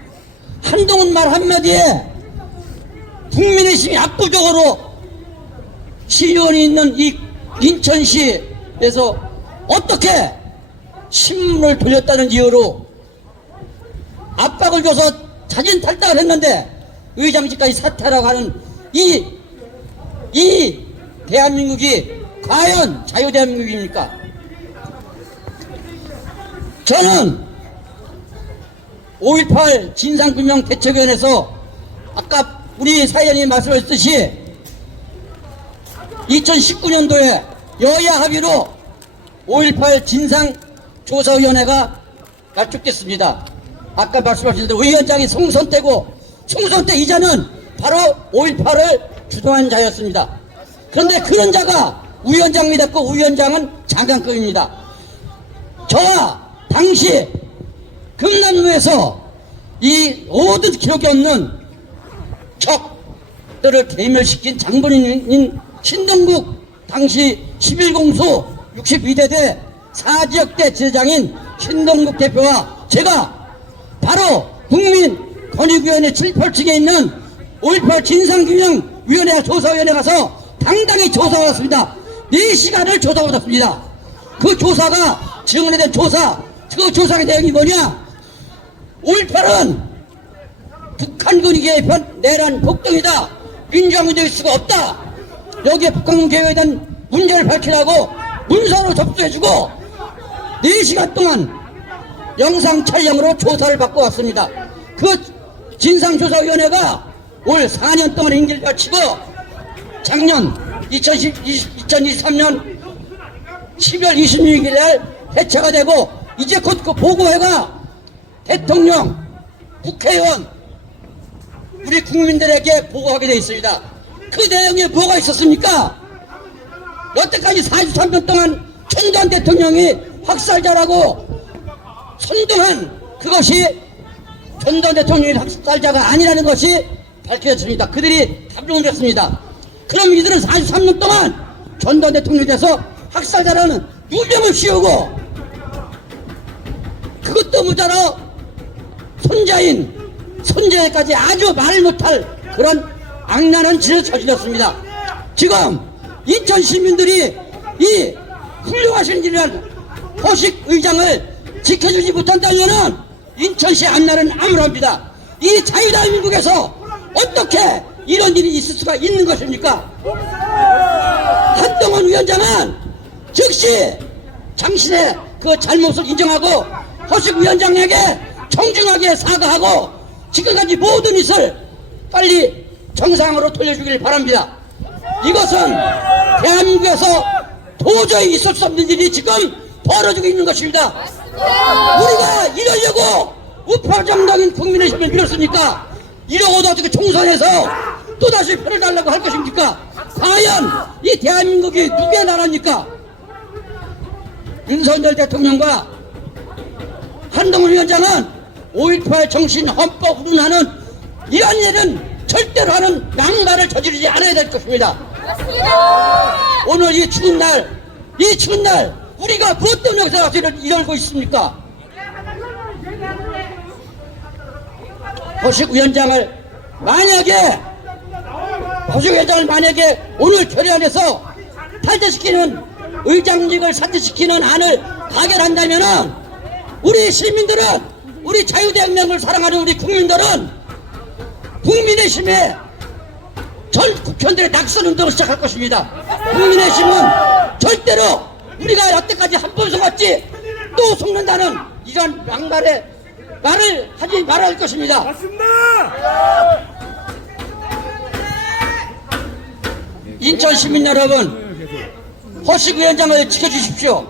한동훈 말 한마디에 국민의힘이 압도적으로 시의원이 있는 이 인천시에서 어떻게 신문을 돌렸다는 이유로 압박을 줘서 자진 탈당을 했는데 의장직까지 사퇴하라고 하는 이 대한민국이 과연 자유대한민국입니까? 저는 5.18 진상규명대책위원회에서 아까 우리 사위원님이 말씀하셨듯이 2019년도에 여야 합의로 5.18 진상조사위원회가 발족됐습니다. 아까 말씀하신 대로 위원장이 총선 때고 총선 때 이자는 바로 5.18을 주도한 자였습니다. 그런데 그런 자가 위원장이 됐고 위원장은 장관급입니다. 저와 당시 금남로에서 이 모든 기록이 없는 적들을 괴멸시킨 장본인인 신동국 당시 11공수 62대대 4지역대 지회장인 신동국 대표와 제가 바로 국민권익위원회 7, 8층에 있는 5.18 진상규명위원회 조사위원회 가서 당당히 조사받았습니다. 4시간을 조사받았습니다. 그 조사가 증언에 대한 조사, 그 조사의 내용이 뭐냐? 5.18은 북한군이 개입한 내란 폭동이다. 민주화군이 될 수가 없다. 여기에 북한군 개입에 대한 문제를 밝히라고 문서로 접수해주고 4시간 동안 영상 촬영으로 조사를 받고 왔습니다. 그 진상조사위원회가 올 4년 동안 임기를 마치고 작년 2023년 10월 26일 날 해체가 되고 이제 곧 그 보고회가 대통령, 국회의원, 우리 국민들에게 보고하게 되어 있습니다. 그 내용에 뭐가 있었습니까? 여태까지 43년 동안 전두환 대통령이 학살자라고 선동한 그것이 전두환 대통령이 학살자가 아니라는 것이 밝혀졌습니다. 그들이 답변을 했습니다. 그럼 이들은 43년 동안 전두환 대통령에 대해서 학살자라는 유명을 씌우고 그것도 모자라 손자에까지 아주 말 못할 그런 악랄한 짓을 저질렀습니다. 지금 인천 시민들이 이 훌륭하신 일이란 호식 의장을 지켜주지 못한다면은 인천시 앞날은 암울합니다. 이 자유대한민국에서 어떻게 이런 일이 있을 수가 있는 것입니까? 한동훈 위원장은 즉시 당신의 그 잘못을 인정하고 허식 위원장에게 청중하게 사과하고 지금까지 모든 것을 빨리 정상으로 돌려주길 바랍니다. 이것은 대한민국에서 도저히 있을 수 없는 일이 지금 벌어지고 있는 것입니다. 우리가 이러려고 우파정당인 국민의힘을 밀었으니까 이러고도 어떻게 총선에서 또다시 표를 달라고 할 것입니까? 과연 이 대한민국이 누구의 나라입니까? 윤석열 대통령과 한동훈 위원장은 5.18 정신 헌법 훈훈하는 이런 일은 절대로 하는 낭만을 저지르지 않아야 될 것입니다. 오늘 이 추운 날 우리가 무엇 때문에 여기서 이러고 있습니까? 허식 위원장을 만약에 오늘 결의안에서 탈퇴시키는 의장직을 사퇴시키는 안을 가결한다면은 우리 시민들은, 우리 자유대혁명을 사랑하는 우리 국민들은 국민의힘에 전 국회의원들의 낙선 운동을 시작할 것입니다. 국민의힘은 절대로 우리가 여태까지 한 번 속았지 또 속는다는 이런 막말의 말을 하지 말아야 할 것입니다. 맞습니다. 인천 시민 여러분, 허식 위원장을 지켜주십시오.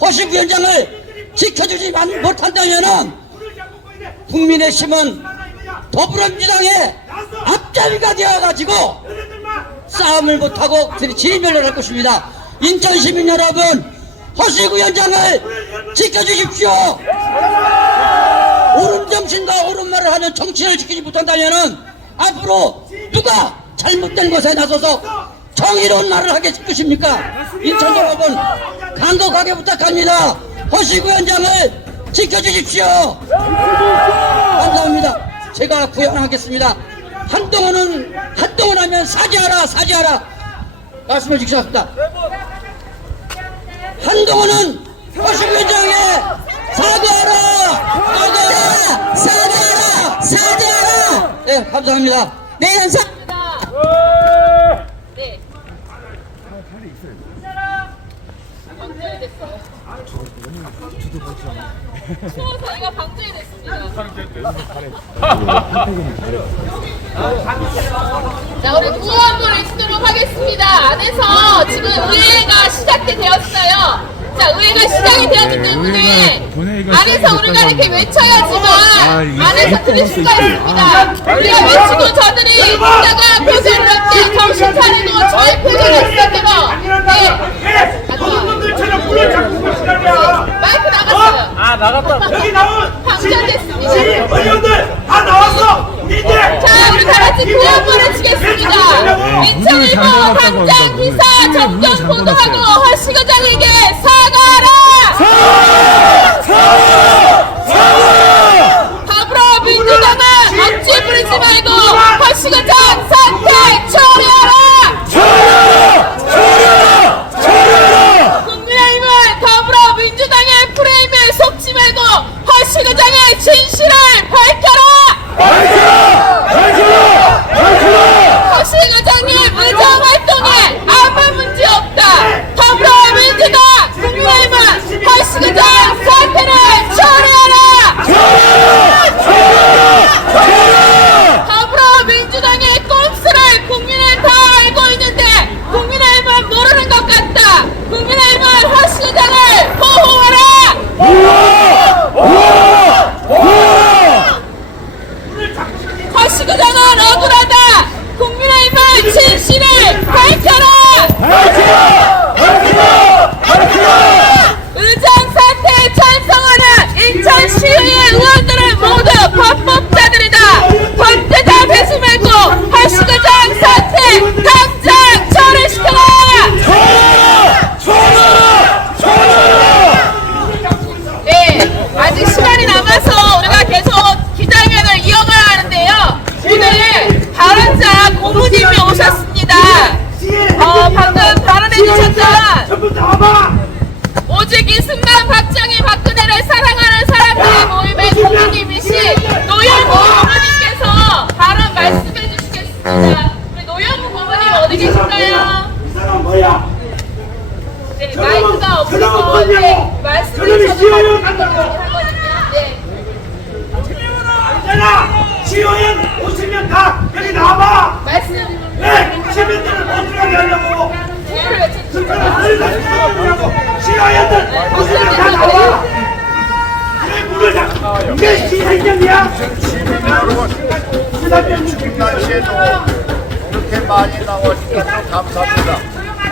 허식 위원장을 지켜주지 못한다면 국민의힘은 더불어민주당의 앞자리가 되어가지고 싸움을 못하고 진멸을 할 것입니다. 인천 시민 여러분, 허식 위원장을 지켜주십시오. 옳은 정신과 옳은 말을 하는 정치를 지키지 못한다면 앞으로 누가 잘못된 것에 나서서 정의로운 말을 하게 될 것입니까? 인천 여러분, 간곡하게 부탁합니다. 허식 위원장을 지켜주십시오. 감사합니다. 제가 구현하겠습니다. 한동훈 하면 사죄하라 말씀을 주셨습니다. 한동훈은 허식 위원장에 사죄하라. 네, 감사합니다. 네, 감사합니다. 네. 추워서 이거 방전됐습니다. 자, 우리 구호 한번 외치도록 하겠습니다. 안에서 지금 의회가 시작되었어요. 자, 의회가 시작이 되었기 때문에 안에서 우리가 이렇게 외쳐야지만 안에서 들을 수가 있습니다. 우리가 외치고 저들이 이따가 표정을 할때 정신 차리고 저의 표정을 했을 때로 네, 놈들처럼 물을 잡고 시간이야. 마이크 나갔어요. 아, 나갔다. 여기 나온 방전됐습니다. 의원들 다 나왔어. 이제 자, 우리 다 같이 구호 한번 외치겠습니다. 2015 당장 기사 정권 보도하고 허식의장에게 사과하라! 더불어민주당은 억지 부리지 말고 허식의장 사퇴 처리하라! 국민의힘은 더불어민주당의 프레임에 속지 말고 허식의장의 진실을 밝혀라! 허식의장님 의정 활동에 아무 문제 없다. 더불어민주당 국민의힘은 허식의장 사퇴를 처리하라. 더불어민주당의 꼼수를 국민은 다 알고 있는데 국민의힘은 모르는 것 같다. 국민의힘은 허식의장을 보호하라. 허식의장은 억울하다. 국민의힘은 진실을 밝혀라. 의장 사퇴에 찬성하는 인천시의회 의원들은 모두 범법자들이다. 범죄자 되지 말고 허식의장 사퇴 당장 처리시켜라. 네, 아직 시간이 남아서 우리가 계속 기자회견을 이어가야 하는데요. 오늘 발언자 고모님이 오셨습니다. 방금 발언해주셨던 전부 나와봐. 오직 이승만, 박정희, 박근혜를 사랑하는 사람들의 모임의 고모님이신 노영호 고모님께서 의사가 그놈은 없어서 뭐냐고! 말씀을 그놈이 저도 시의원 간다고! 네. 아니잖아! 시의원 오시면 다 여기 나와봐! 말씀 왜 시민들을 못 들어가게 하려고! 구호를 특별한 의사를 들어가려고! 시의원들 오시면 다 나와! 왜 문을 닫고! 이게 시행령이야! 지금 날씨에도 이렇게 많이 나와주셔서 감사합니다.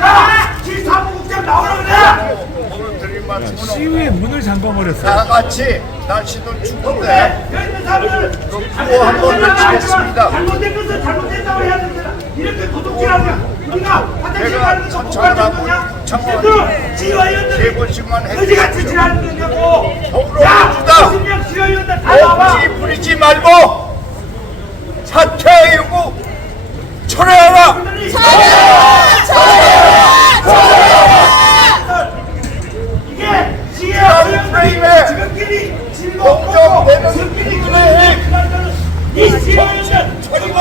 야! 지사무국장 나오라 그래! 오늘 드릴 말씀은 시위에 문을 잠가버렸어요. 다 같이 날씨도 추운데 여기 있는 사람들 구호 한번 외치겠습니다. 잘못된 것은 잘못된다고 해야 된다. 이렇게 도둑질하면 우리가 화장실 내가 가는 거못 천천하고 가는 창원 거냐? 지휘원들이 세 번씩만 의지같이 해주십시오. 지랄하는 거냐고. 더불어 야, 민주당 50명 지휘원들 다 나와. 억지 부리지 말고 사퇴하고 철회하라. 이게 지휘원들이 지금끼리 공정되는 지금끼리 플레이 이 지휘원들 그리고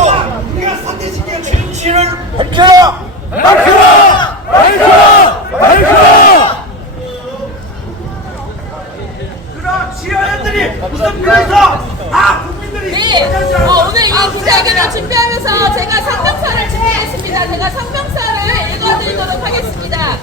우리가 선대시켜야 돼. 진실을 밝혀라. 밝혀라. 밝혀라. 밝혀라. 그럼 지휘원들이 무슨 필요해서 국민들이 네, 오늘 이 기자회견을 준비하면서 제가 성명서를 준비했습니다. 제가 성명서를 읽어드리도록 하겠습니다.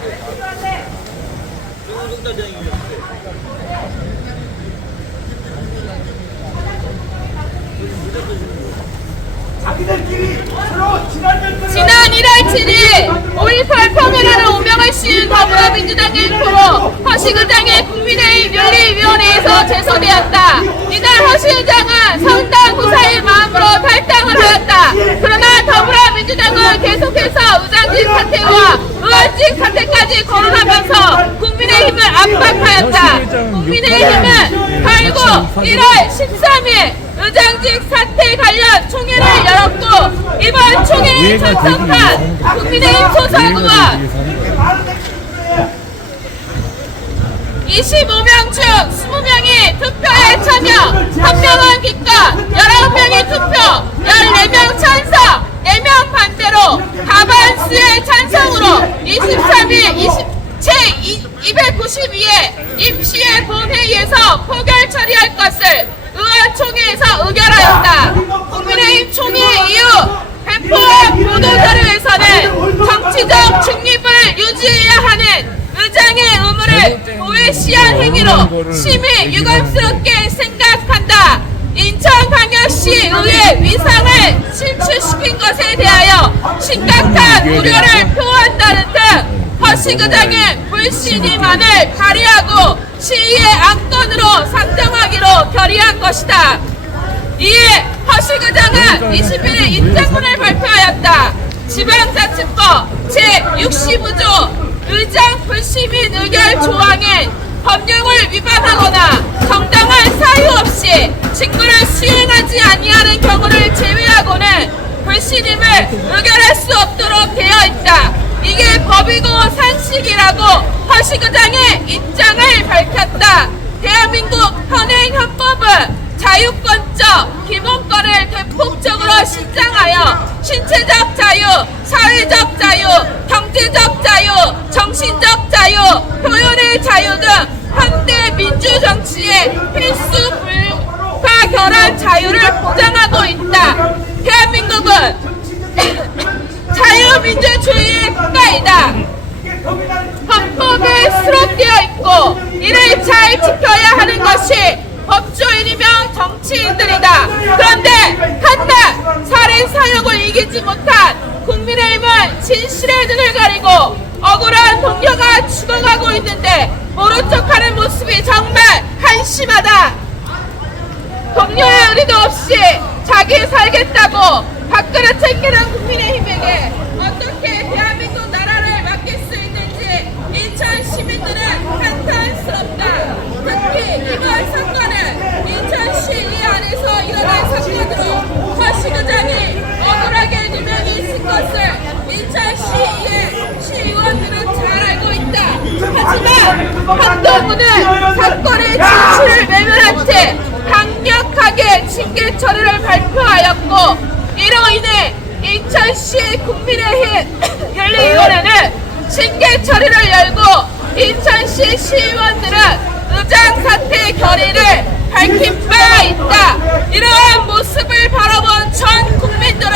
자기들끼리 서로 지랄면서 지난 1월 7일 5.18 평화라는 오명을 씌운 더불어민주당의 포로 허시의장의 국민의힘 윤리위원회에서 제소되었다. 이날 허시의장은 성당 구사의 마음으로 탈당을 하였다. 그러나 더불어민주당은 계속해서 의장직 사퇴와 의원직 사퇴까지 거론하면서 국민의힘을 압박하였다. 국민의힘은 8구 1월 13일 의장직 사퇴 관련 총회를 열었고 이번 총회에 참석한 국민의힘 소속 의원 25명 중 20명이 투표에 참여, 1명은 기권, 19명이 투표, 14명 찬성, 4명 반대로 과반수의 찬성으로 23일 제292회 임시회 본회의에서 포결 처리할 것을 의원총회에서 의결하였다. 국민의힘 총회 이후 배포한 보도자료에서는 정치적 중립을 유지해야 하는 의장의 의무를 도외시한 행위로 심히 유감스럽게 생각한다. 인천광역시 의회 위상을 실추시킨 것에 대하여 심각한 우려를 표한다는 등 허시의장의 불신임안을 발의하고 시의회 안건으로 상정하기로 결의한 것이다. 이에 허시의장은 21일 입장문을 발표하였다. 지방자치법 제65조 의장 불시민 의결 조항의 법령을 위반하거나 정당한 사유 없이 직무를 수행하지 아니하는 경우를 제외하고는 불신임을 의결할 수 없도록 되어 있다. 이게 법이고 상식이라고 허시의장의 입장을 밝혔다. 대한민국 현행헌법은 자유권적 기본권을 대폭적으로 신장하여 신체적 자유, 사회적 자유, 경제적 자유, 정신적 자유, 표현의 자유 등 현대 민주정치의 필수 불가결한 자유를 보장하고 있다. 대한민국은 자유민주주의의 국가이다. 헌법에 수록되어 있고 이를 잘 지켜야 하는 것이 법조인이며 정치인들이다. 그런데 한낱 살인 사욕을 이기지 못한 국민의힘은 진실의 눈을 가리고 억울한 동료가 죽어가고 있는데 모른 척하는 모습이 정말 한심하다. 동료의 의리도 없이 자기 살겠다고 밥그릇 챙기는 국민의힘에게 어떻게 대한민국 나라를 맡길 수 있는지 인천 시민들은 한탄스럽다. 특히 이번 사건은 인천시 이 안에서 일어난 사건으로 허시의장이 억울하게 누명이 있을 것을 인천시의 시의원들은 잘 알고 있다. 하지만 한동훈은 사건의 진실을 외면한 채 강력하게 징계 처리를 발표하였고 이로 인해 인천시 국민의힘 윤리위원회는 징계 처리를 열고 인천시 시의원들은 의장 사퇴 결의를 밝힌 바 있다. 이러한 모습을 바라본 전 국민들은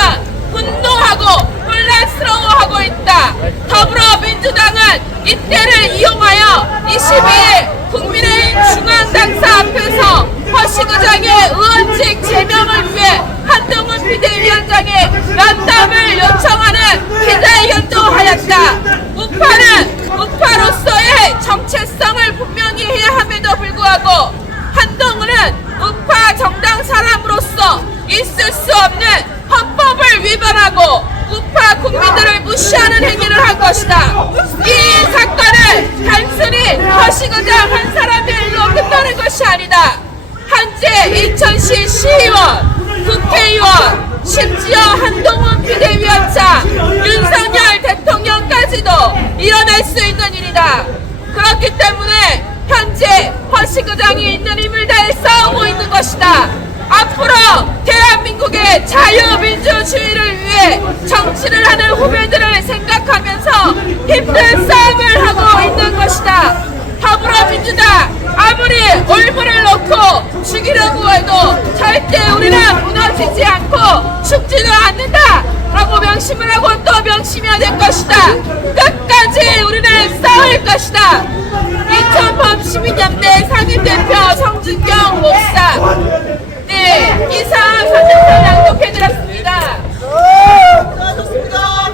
분노하고 혼란스러워하고 있다. 더불어민주당은 이때를 이용하여 22일 국민의힘 중앙당사 앞에서 허식의장의 의원직 제명을 위해 한동훈 비대위원장의 면담을 요청하는 기자회견도 하였다. 우파로서의 정체성을 분명히 해야 함에도 불구하고 한동훈은 우파 정당 사람으로서 있을 수 없는 헌법을 위반하고 우파 국민들을 무시하는 행위를 한 것이다. 이 사건은 단순히 허식의장 한 사람의 일로 끝나는 것이 아니다. 한재 인천시 시의원, 국회의원, 심지어 한동훈 비대위원장, 윤석열 대통령까지도 일어날 수 있는 일이다. 그렇기 때문에 현재 허식의장이 있는 힘을 다해 싸우고 있는 것이다. 앞으로 대한민국의 자유민주주의를 위해 정치를 하는 후배들을 생각하면서 힘든 싸움을 하고 있는 것이다. 더불어민주당 아무리 올무를 놓고 죽이려고 해도 절대 우리는 무너지지 않고 죽지도 않는다 라고 명심을 하고 또 명심해야 될 것이다. 끝까지 우리는 싸울 것이다. 인천범 시민연대 상임대표 성준경 목사, 네, 이상 선생님 낭독해드렸습니다.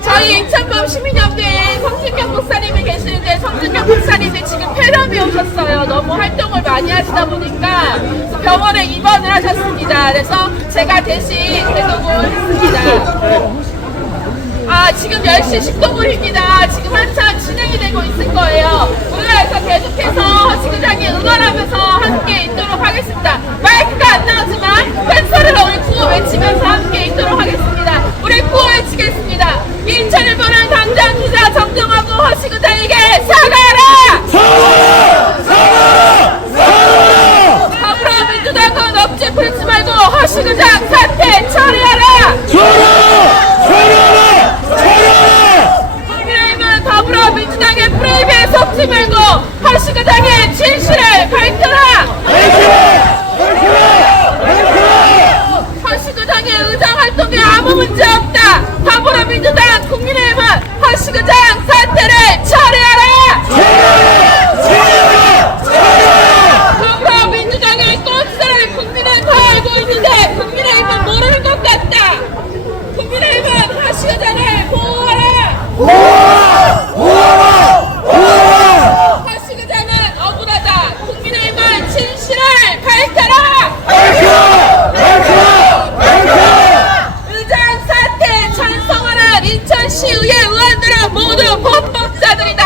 저희 인천범 시민연대에 성준경 목사님이 계시는데 성준경 목사님이 지금 폐렴이 오셨어요. 너무 활동을 많이 하시다 보니까 병원에 입원을 하셨습니다. 그래서 제가 대신 대동을 했습니다. 지금 10시 19분입니다. 지금 한참 진행이 되고 있을 거예요. 우리가 그래서 계속해서 허식의장이 응원하면서 함께 있도록 하겠습니다. 마이크가 안 나오지만 큰 소리로 우리 구호 외치면서 함께 있도록 하겠습니다. 우리 구호 외치겠습니다. 인천을 보는 당장 기자 정정하고 허식의장에게 사과하라! 사과하라! 더불어민주당은 억지 부리지 말고 허식의장 사퇴 처리하라! 국민의힘은 더불어민주당의 프레임에 속지 말고 허식의장의 진실을 밝혀라! 허식의장의 의장 활동에 아무 문제 없다. 더불어민주당 국민의힘은 허식의장 사퇴를 처리하라! 더불어민주당의 꼼수를 국민은 다 알고 있는데 국민의힘은 모르는 것 같다. 국민의힘은 허식의장을 보호하라! 허식의장은 억울하다. 국민의힘은 진실을 밝혀라! 의장 사퇴 찬성하는 인천시의회 의원들은 모두 범법자들이다.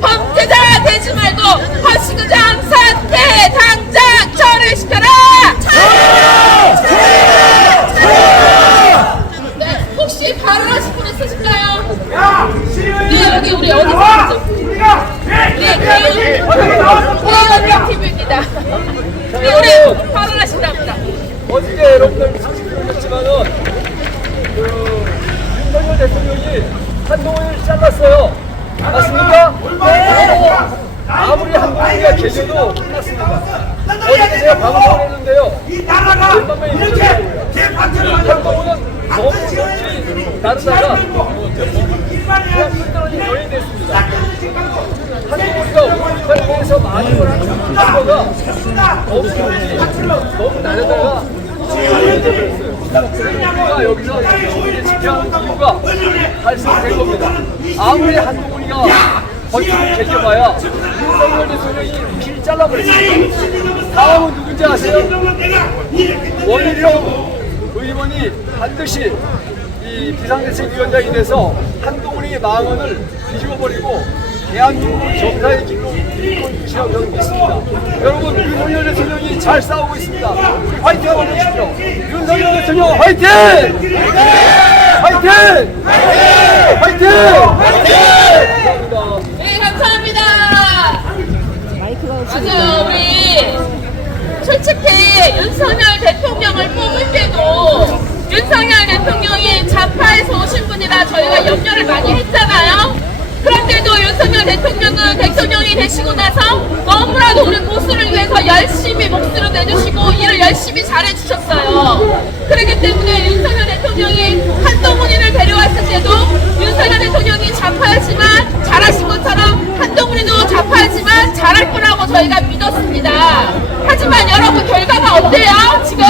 범죄자 되지 말고 허식의장 사퇴 당장 처리시켜라! 네, 혹시 발언하실 분 있으실까요? 네, 여기 우리 어디 사시죠? 네, 대의원 TV입니다. 네, 우리 발언하신답니다. 어저께 여러분들 상식을 보셨지만은 윤석열 대통령이 한동훈을 잘랐어요. 맞습니까? 아무리 한동훈이가 계셔도 끝났습니다. 어저께 제가 방송을 했는데요. 이 나라가 이렇게 개판처럼 한동훈은 너무 정치 다르다가 그냥 끝떨어진 여인이 됐습니다. 한동훈이가 5.18에서 많은 걸 한 거가 너무 나르다가 여인이 되버렸어요. 우리가 여기서 정치를 지켜하는 이유가 발생된 겁니다. 아무리 한동훈이가 버티고 개겨봐야 윤석열 대통령이 길 잘라버렸습니다. 다음은 누군지 아세요? 원희룡 의원이 반드시 이 비상대책위원장이 돼서 한동훈의 망언을 뒤집어버리고 대한민국을 정상의 길로 이끌고 주시라고 저는 믿습니다. 여러분, 윤석열 대통령이 잘 싸우고 있습니다. 우리 화이팅 한번 해주십시오. 윤석열 대통령 화이팅! 화이팅! 화이팅! 감사합니다. 네, 감사합니다. 맞아요, 우리 솔직히 윤석열 대통령을 뽑을 때도 윤석열 대통령이 좌파에서 오신 분이라 저희가 염려를 많이 했잖아요. 그런데도 윤석열 대통령은 대통령이 되시고 나서 너무나도 우리 보수를 위해서 열심히 목소리를 내주시고 일을 열심히 잘해주셨어요. 그렇기 때문에 윤석열 대통령이 한동훈이를 데려왔을 때도 윤석열 대통령이 좌파였지만 잘하신 것처럼 한동훈이도 좌파였지만 잘할 거라고 저희가 믿었습니다. 하지만 여러분 결과가 어때요? 지금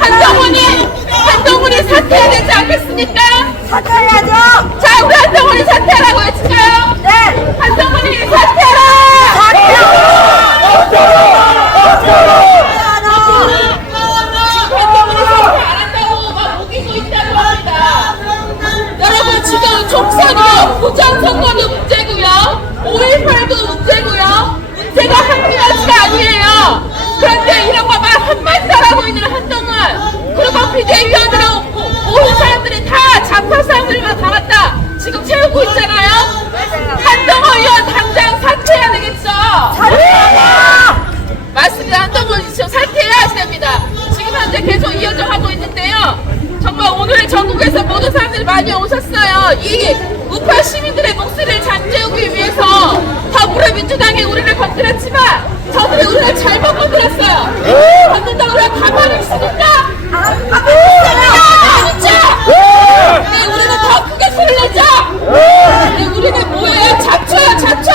한동훈이 사퇴해야 되지 않겠습니까? 사퇴해야죠. 자, 우리 한동훈이 사퇴하라고 외칠까요? 네. 한동훈이 사퇴하라! 한동훈이 사퇴 안 한다고 막 우기고 있다고 합니다. 여러분 지금 총선이요, 부정선거도 문제고요, 5.18도 문제고요, 문제가 한두 가지가 아니에요. 그런데 이런 거 말 한마디도 안 하고 있는 한동훈, 그리고 비대위원들하고 모든 사람들이 다 좌파 사람들만 다 왔다 지금 채우고 있잖아요. 한동훈 의원 당장 사퇴해야 되겠죠? 맞습니다. 한동훈 지금 사퇴해야 됩니다. 지금 현재 계속 이어져가고 있는데요. 정말 오늘 전국에서 모든 사람들이 많이 오셨어요. 이 우파 시민들의 목소리를 잠재우기 위해서 더불어민주당이 우리를 건드렸지만 저들이 우리를 잘못 건드렸어요. 건든다고 우리가 가만히 있으니까 아니죠? 네, 우리는 더 크게 소리를 내죠? 네, 우리는 뭐예요? 잡초요, 잡초!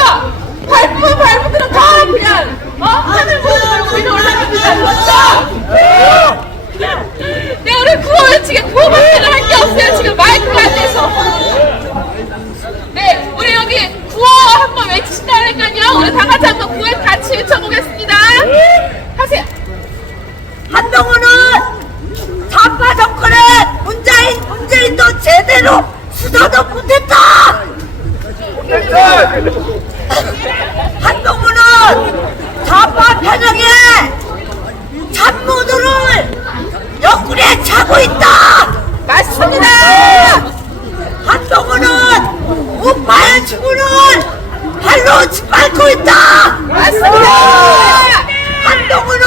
발부들은 다 그냥 하늘 보는 걸 위로 올라갑니다. 그렇죠? 네, 우리 구호 지금 구호밖에 할 게 없어요. 지금 마이크가 안 돼서. 네, 우리 여기 구호 한번 외치신다니까요. 우리 다 같이 한번 구호 같이 외쳐보겠습니다. 하세요. 한동훈은 좌파 정권의 문재인도 제대로 수사도 못했다. 한동훈은 좌파 편향의 참모들을 옆구리에 차고 있다. 맞습니다. 한동훈은 우파의 친구는 발로 짓밟고 있다. 맞습니다. 한동훈은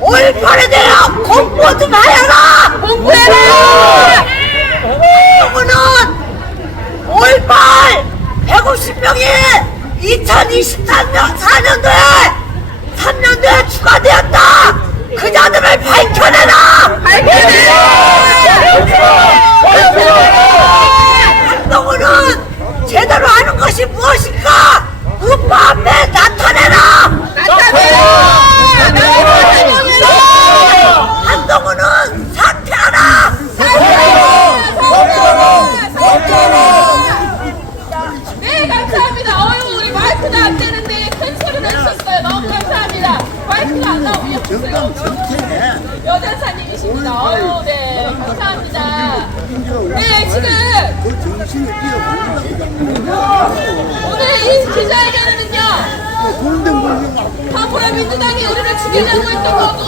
5.18에 대한 공부 좀 하여라. 공부해라. 한동훈은 5.18 150명이 2024년도에 3년도에 추가되었다. 그자들을 밝혀내라. 한동훈은 제대로 하는 것이 무엇인가? 우파 앞에 나타내라. 한동훈은 사퇴하라. 네, 감사합니다. 어휴, 우리 마이크가 안 되는데 큰 소리 내주셨어요. 너무 감사합니다. 마이크가 안 나오네요. 여전사님이십니다. 어휴, 네, 감사합니다. 네, 지금 오늘 이 기자회견은요, 더불어민주당이 우리를 죽이려고 했던 거고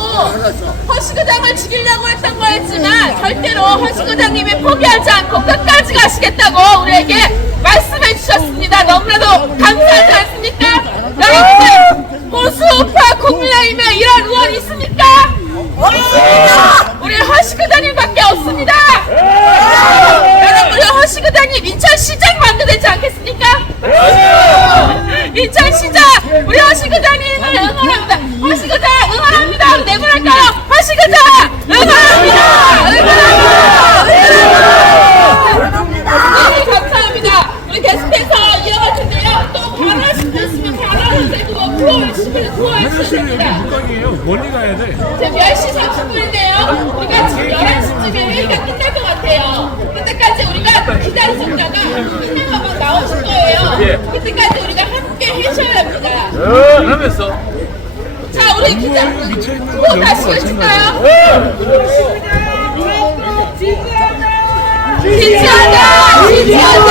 허식의장을 죽이려고 했던 거였지만 절대로 허식의장님이 포기하지 않고 끝까지 가시겠다고 우리에게 말씀해 주셨습니다. 너무나도 감사하지 않습니까? 여러분들 보수 우파 국민의힘에 이런 의원 있습니까? 없습니다. 우리 허식의장님밖에 없습니다. 여러분, 우리 허식의장님 인천시장 만들어야 되지 않겠습니까? 인천시장 우리 허식의장님을 응원합니다. 허식의장 응원합니다. 우리 내보낼까요? 허식의장 응원합니다. 네, 감사합니다. 우리 계속해서 이어갈 텐데요. 또 발언하실 분 있으면 발언을 되고 구호해주시면 됩니다. 멀리 가야 돼. 지금 10시 30분인데요. 우리가 지금 11시쯤에 회의가 끝날 것 같아요. 그때까지 우리가 기다리셨다가 힘내가 막 나오실 거예요. 그때까지 우리가 함께 해셔야 합니다. 하면서. 자, 우리 기자 뭐 다시 해줄까요? 지지한다! 지지한다!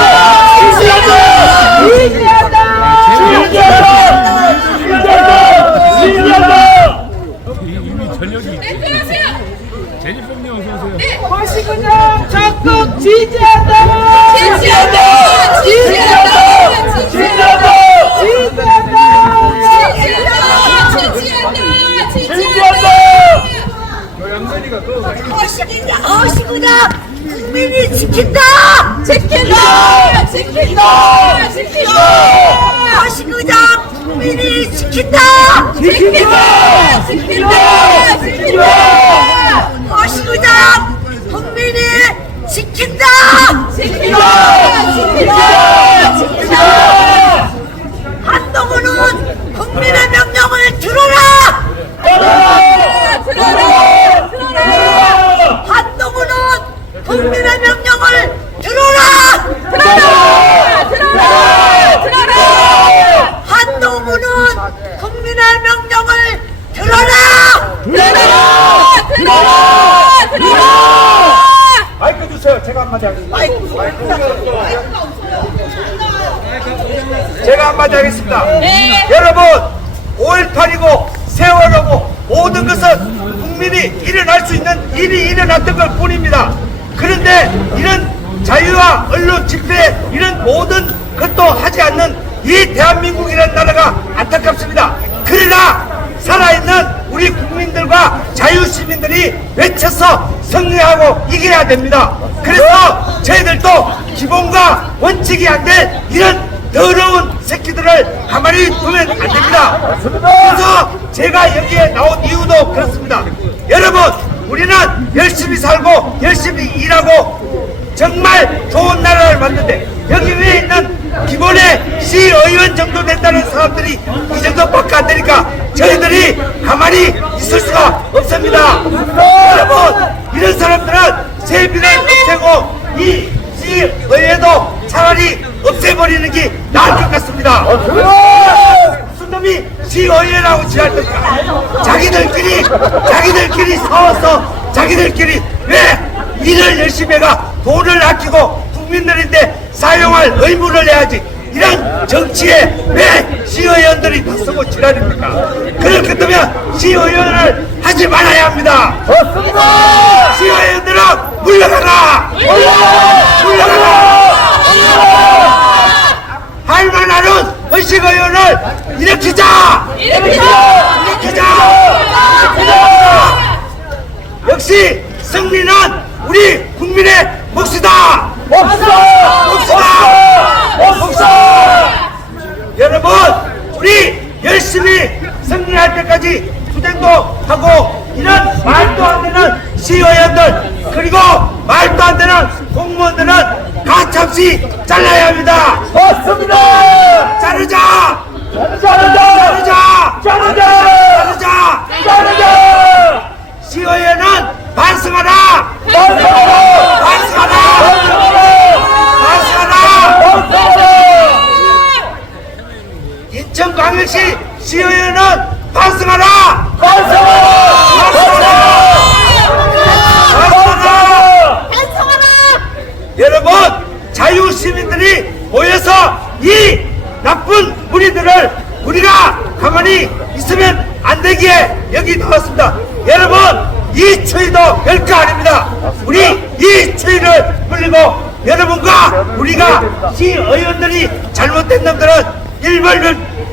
이미 전력이 있지. 네, 들어오세요. 제니퍼님 어서 오세요. 네. 허식의장 적극 지지한다. 지지한다! 지지한다! 지지한다! 허식의장 국민이 지킨다. 지킨다! 지킨다! 지킨다! 지킨다! 지킨다! 지킨다! 지킨다! 허시구장 국민이 지킨다! 지킨다! 지킨다! 한동훈은 국민의 명령을 들어라! 한동훈은 국민의 명령을 들어라! 한동훈은 국민의 명령을 들어라! 마이크 주세요. 제가 한마디 하겠습니다. 제가 한마디 하겠습니다. 여러분, 5.18이고 세월호고 모든 것은 국민이 일어날 수 있는 일이 일어났던 것 뿐입니다. 그런데 이런 자유와 언론 집회 이런 모든 것도 하지 않는 이 대한민국이라는 나라가 안타깝습니다. 그러나 살아있는 우리 국민들과 자유시민들이 외쳐서 승리하고 이겨야 됩니다. 그래서 저희들도 기본과 원칙이 안 된 이런 더러운 새끼들을 가만히 두면 안 됩니다. 그래서 제가 여기에 나온 이유도 그렇습니다. 여러분, 우리는 열심히 살고 열심히 일하고 정말 좋은 나라를 만드는데 여기 위에 있는 기본의 시의원 정도 된다는 사람들이 이 정도밖에 안 되니까 저희들이 가만히 있을 수가 없습니다. 여러분, 이런 사람들은 세비를 없애고 이 시의회도 차라리 없애버리는 게 나을 것 같습니다. 무슨 놈이 시의회라고 지랄 겁니까? 자기들끼리 싸워서 자기들끼리 왜 일을 열심히 해가 돈을 아끼고 국민들인데 사용할 의무를 해야지 이런 정치에 왜 시의원들이 다 쓰고 지랄입니까? 그럴 것 같으면 시의원을 하지 말아야 합니다. 시의원들은 물러가라! 물러가라! 할만하는 의식의원을 일으키자! 역시 승리는 우리 국민의 몫이다! 여러분, 우리 열심히 승리할 때까지 투쟁도 하고 이런 말도 안 되는 시의원들 그리고 말도 안 되는 공무원들은 가참시 잘라야 합니다. 맞습니다. 자르자. 시의원은 반성하라. 인천광역시 시의원은 반성하라. 여러분, 자유시민들이 모여서 이 나쁜 무리들을 우리가 가만히 있으면 안 되기에 여기 나왔습니다. 여러분, 이 추위도 별거 아닙니다. 우리 이 추위를 물리고 여러분과 우리가 시의원들이 잘못된 놈들은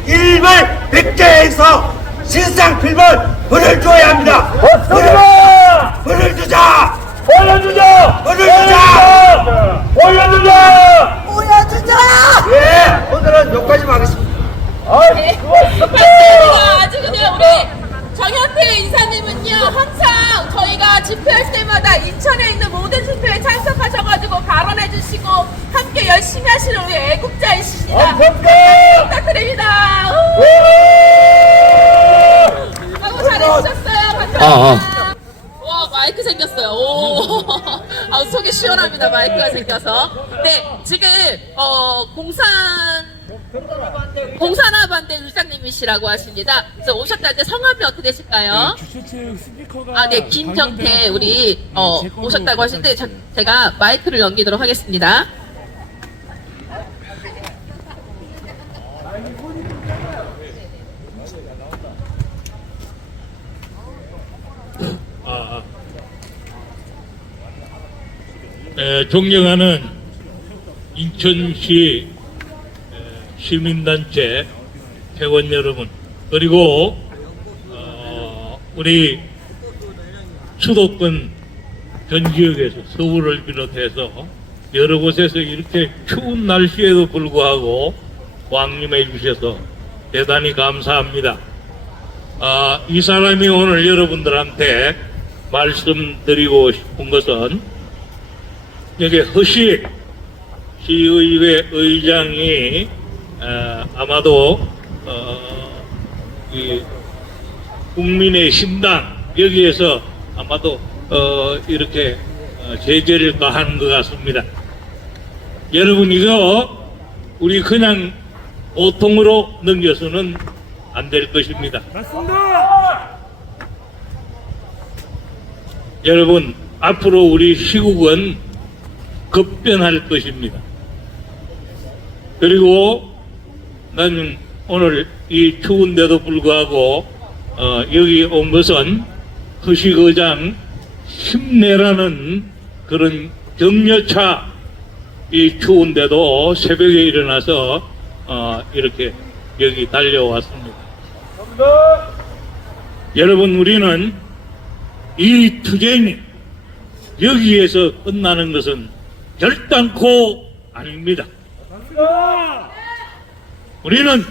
일벌백계에서 신상필벌 벌을 줘야 합니다. 벌을 주자. 보여주자! 예, 오늘은 여기까지만 하겠습니다. 아주 그냥 우리 정현태 이사님은요, 항상 저희가 집회할 때마다 인천에 있는 모든 집회에 참석하셔가지고 발언해주시고 함께 열심히 하시는 우리 애국자이십니다. 부탁드립니다. 너무 잘해주셨어요. 감사합니다. 와, 마이크 생겼어요. 오, 아, 속이 시원합니다. 마이크가 생겨서. 네, 지금 공산화 반대 의장님이시라고 하십니다. 그래서 오셨다는데 성함이 어떻게 되실까요? 주최측 스피커가 아, 네, 김정태 우리 오셨다고 하시는데 제가 마이크를 넘기도록 하겠습니다. 존경하는 인천시 시민단체 회원 여러분, 그리고 우리 수도권 전 지역에서 서울을 비롯해서 여러 곳에서 이렇게 추운 날씨에도 불구하고 왕림해 주셔서 대단히 감사합니다. 이 사람이 오늘 여러분들한테 말씀드리고 싶은 것은 여기 허식 시의회 의장이 아마도 이 국민의 신당 여기에서 아마도 이렇게 제재를 가하는 것 같습니다. 여러분 이거 우리 그냥 보통으로 넘겨서는 안 될 것입니다. 맞습니다. 여러분 앞으로 우리 시국은 급변할 것입니다. 그리고 난 오늘 이 추운데도 불구하고 여기 온 것은 허식 의장 힘내라는 그런 격려차, 이 추운데도 새벽에 일어나서 이렇게 여기 달려왔습니다. 여러분 우리는 이 투쟁이 여기에서 끝나는 것은 결단코 아닙니다. 우리는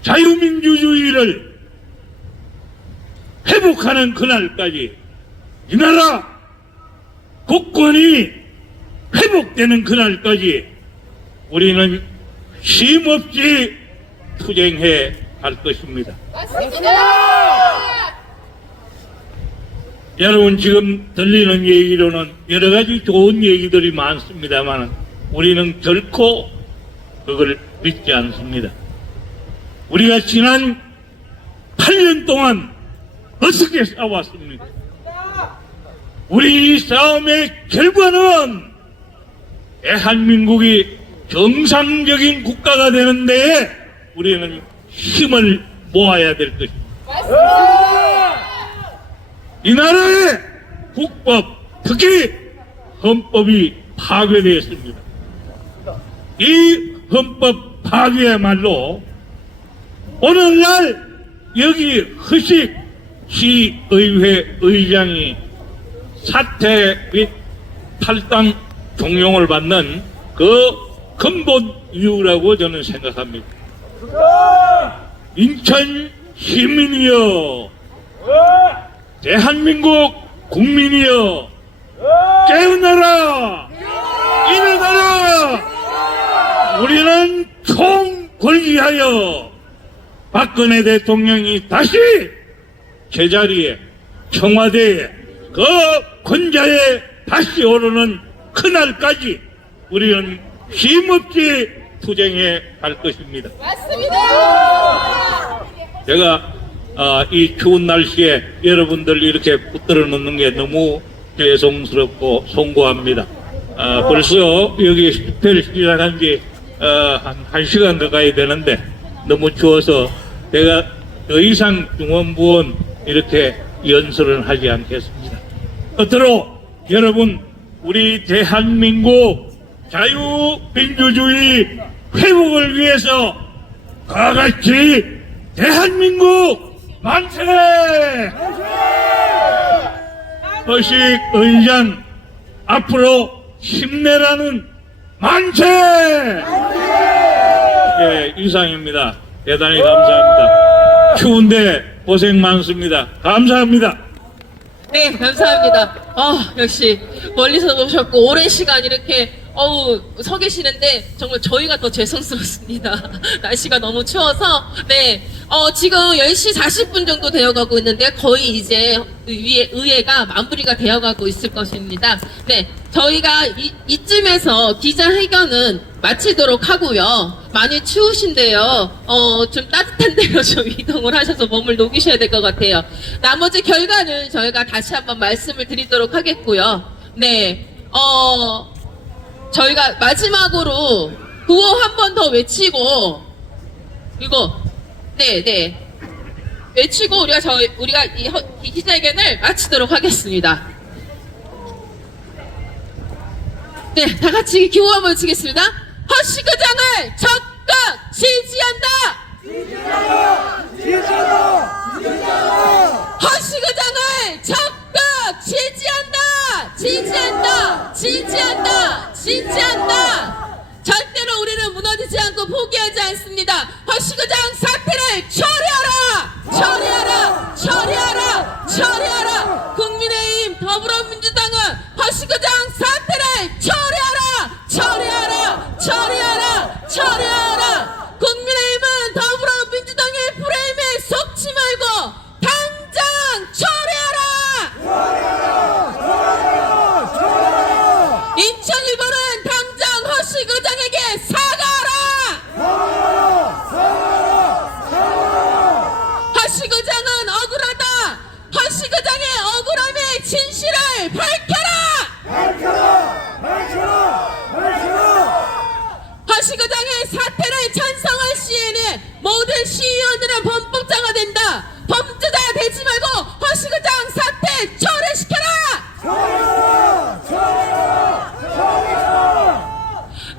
자유민주주의를 회복하는 그날까지, 이 나라 국권이 회복되는 그날까지 우리는 쉼없이 투쟁해 갈 것입니다. 여러분 지금 들리는 얘기로는 여러 가지 좋은 얘기들이 많습니다만 우리는 결코 그걸 믿지 않습니다. 우리가 지난 8년 동안 어떻게 싸웠습니까? 우리 이 싸움의 결과는 대한민국이 정상적인 국가가 되는데 우리는 힘을 모아야 될 것입니다. 이 나라의 국법, 특히 헌법이 파괴되었습니다. 이 헌법 파괴야말로 오늘날 여기 허식 시의회 의장이 사퇴 및 탈당 종용을 받는 그 근본 이유라고 저는 생각합니다. 인천 시민이여, 대한민국 국민이여, 깨어나라! 일어나라! 우리는 총궐기하여 박근혜 대통령이 다시 제자리에, 청와대에, 그 권좌에 다시 오르는 그날까지 우리는 쉼없이 투쟁해 갈 것입니다. 맞습니다. 제가 이 추운 날씨에 여러분들 이렇게 붙들어 놓는 게 너무 죄송스럽고 송구합니다. 벌써 여기 집회를 시작한 지 한 1시간 가까이 되는데 너무 추워서 제가 더 이상 중원부원 이렇게 연설을 하지 않겠습니다. 끝으로 여러분 우리 대한민국 자유민주주의 회복을 위해서 다 같이 대한민국 만세! 허식 의장 앞으로 힘내라는 만세! 예, 이상입니다. 대단히 감사합니다. 추운데 고생 많습니다. 감사합니다. 네, 감사합니다. 역시 멀리서 오셨고 오랜 시간 이렇게 서 계시는데 정말 저희가 더 죄송스럽습니다. 날씨가 너무 추워서. 네, 지금 10시 40분 정도 되어가고 있는데 거의 이제 의회가 마무리가 되어가고 있을 것입니다. 네, 저희가 이쯤에서 기자회견은 마치도록 하고요. 많이 추우신데요. 좀 따뜻한 데로 좀 이동을 하셔서 몸을 녹이셔야 될 것 같아요. 나머지 결과는 저희가 다시 한번 말씀을 드리도록 하겠고요. 네, 저희가 마지막으로 구호 한 번 더 외치고 이거 네 외치고 우리가 이 기자회견을 마치도록 하겠습니다. 네, 다 같이 구호 한번 외치겠습니다. 허식 의장을 적극 지지한다. 허식 의장을 적극 지지한다. 지지한다. 절대로 우리는 무너지지 않고 포기하지 존재하지 않습니다. 허시그장 사태를 처리하라! 처리하라! 처리하라! 처리하라! 국민의힘 더불어민주당은 허시그장 사태를 처리하라! 처리하라! 처리하라! 처리하라! 국민의힘은 더불어민주당의 프레임에 속지 말고 당장 처리하라! 인천일보는 당장 허시그장에게 사과하라! 허시그장은 억울하다! 허시그장의 억울함의 진실을 밝혀라! 허시그장의 사태를 찬성할 시에는 모든 시의원들은 범법자가 된다! 범죄자 되지 말고 허시그장 사태 철회시켜라!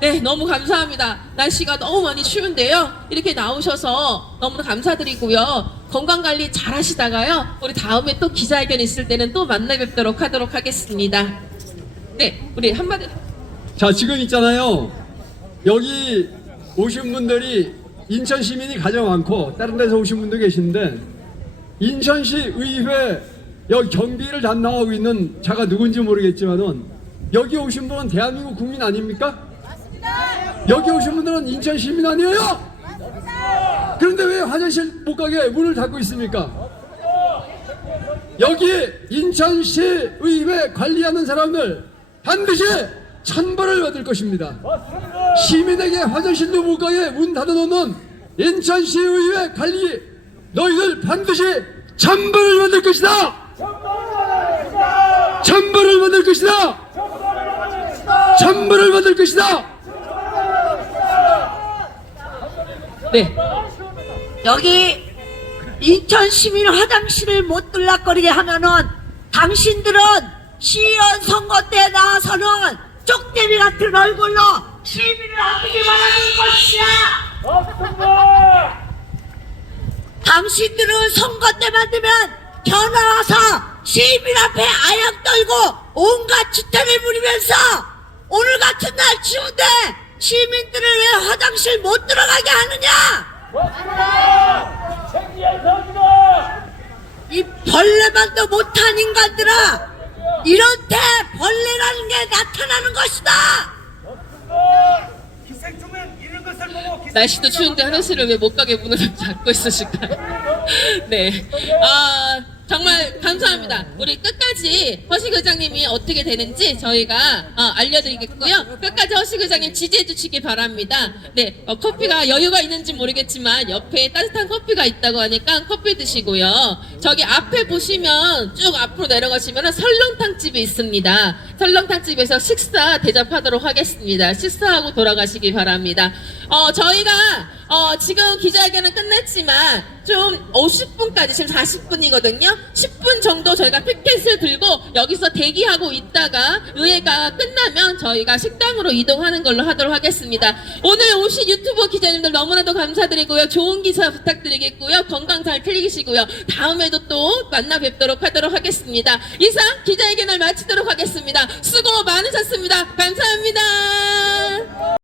네, 너무 감사합니다. 날씨가 너무 많이 추운데요. 이렇게 나오셔서 너무 감사드리고요. 건강관리 잘 하시다가요. 우리 다음에 또 기자회견 있을 때는 또 만나 뵙도록 하도록 하겠습니다. 네, 우리 한마디. 자, 지금 있잖아요. 여기 오신 분들이 인천 시민이 가장 많고 다른 데서 오신 분도 계신데 인천시 의회 여기 경비를 담당하고 있는 자가 누군지 모르겠지만은 여기 오신 분은 대한민국 국민 아닙니까? 여기 오신 분들은 인천 시민 아니에요? 그런데 왜 화장실 못 가게 문을 닫고 있습니까? 여기 인천시 의회 관리하는 사람들 반드시 찬벌을 받을 것입니다. 시민에게 화장실도 못 가게 문 닫아놓는 인천시 의회 관리 너희들 반드시 찬벌을 받을 것이다. 찬벌을 받을 것이다. 찬벌을 받을 것이다. 네. 여기 인천 시민 화장실을 못 들락거리게 하면은 당신들은 시의원 선거 때 나와서는 쪽대비 같은 얼굴로 시민을 어떻게 말하는 것이야? 당신들은 선거 때만 되면 겨나와서 시민 앞에 아양 떨고 온갖 주택을 부리면서 오늘 같은 날 추운데 시민들을 왜 화장실 못 들어가게 하느냐? 이 벌레만도 못한 인간들아, 이런 때 벌레라는 게 나타나는 것이다. 기생충은 이런 것을 보고 날씨도 추운데 화장실을 왜 못 가게 문을 닫고 있으실까요? 네. 정말 감사합니다. 우리 끝까지 허시그장님이 어떻게 되는지 저희가 알려드리겠고요. 끝까지 허시그장님 지지해 주시기 바랍니다. 네, 커피가 여유가 있는지 모르겠지만 옆에 따뜻한 커피가 있다고 하니까 커피 드시고요. 저기 앞에 보시면 쭉 앞으로 내려가시면 설렁탕 집이 있습니다. 설렁탕 집에서 식사 대접하도록 하겠습니다. 식사하고 돌아가시기 바랍니다. 저희가 지금 기자회견은 끝냈지만 좀 50분까지 지금 40분이거든요. 10분 정도 저희가 피켓을 들고 여기서 대기하고 있다가 의회가 끝나면 저희가 식당으로 이동하는 걸로 하도록 하겠습니다. 오늘 오신 유튜브 기자님들 너무나도 감사드리고요. 좋은 기사 부탁드리겠고요. 건강 잘 챙기시고요. 다음에도 또 만나 뵙도록 하도록 하겠습니다. 이상 기자회견을 마치도록 하겠습니다. 수고 많으셨습니다. 감사합니다.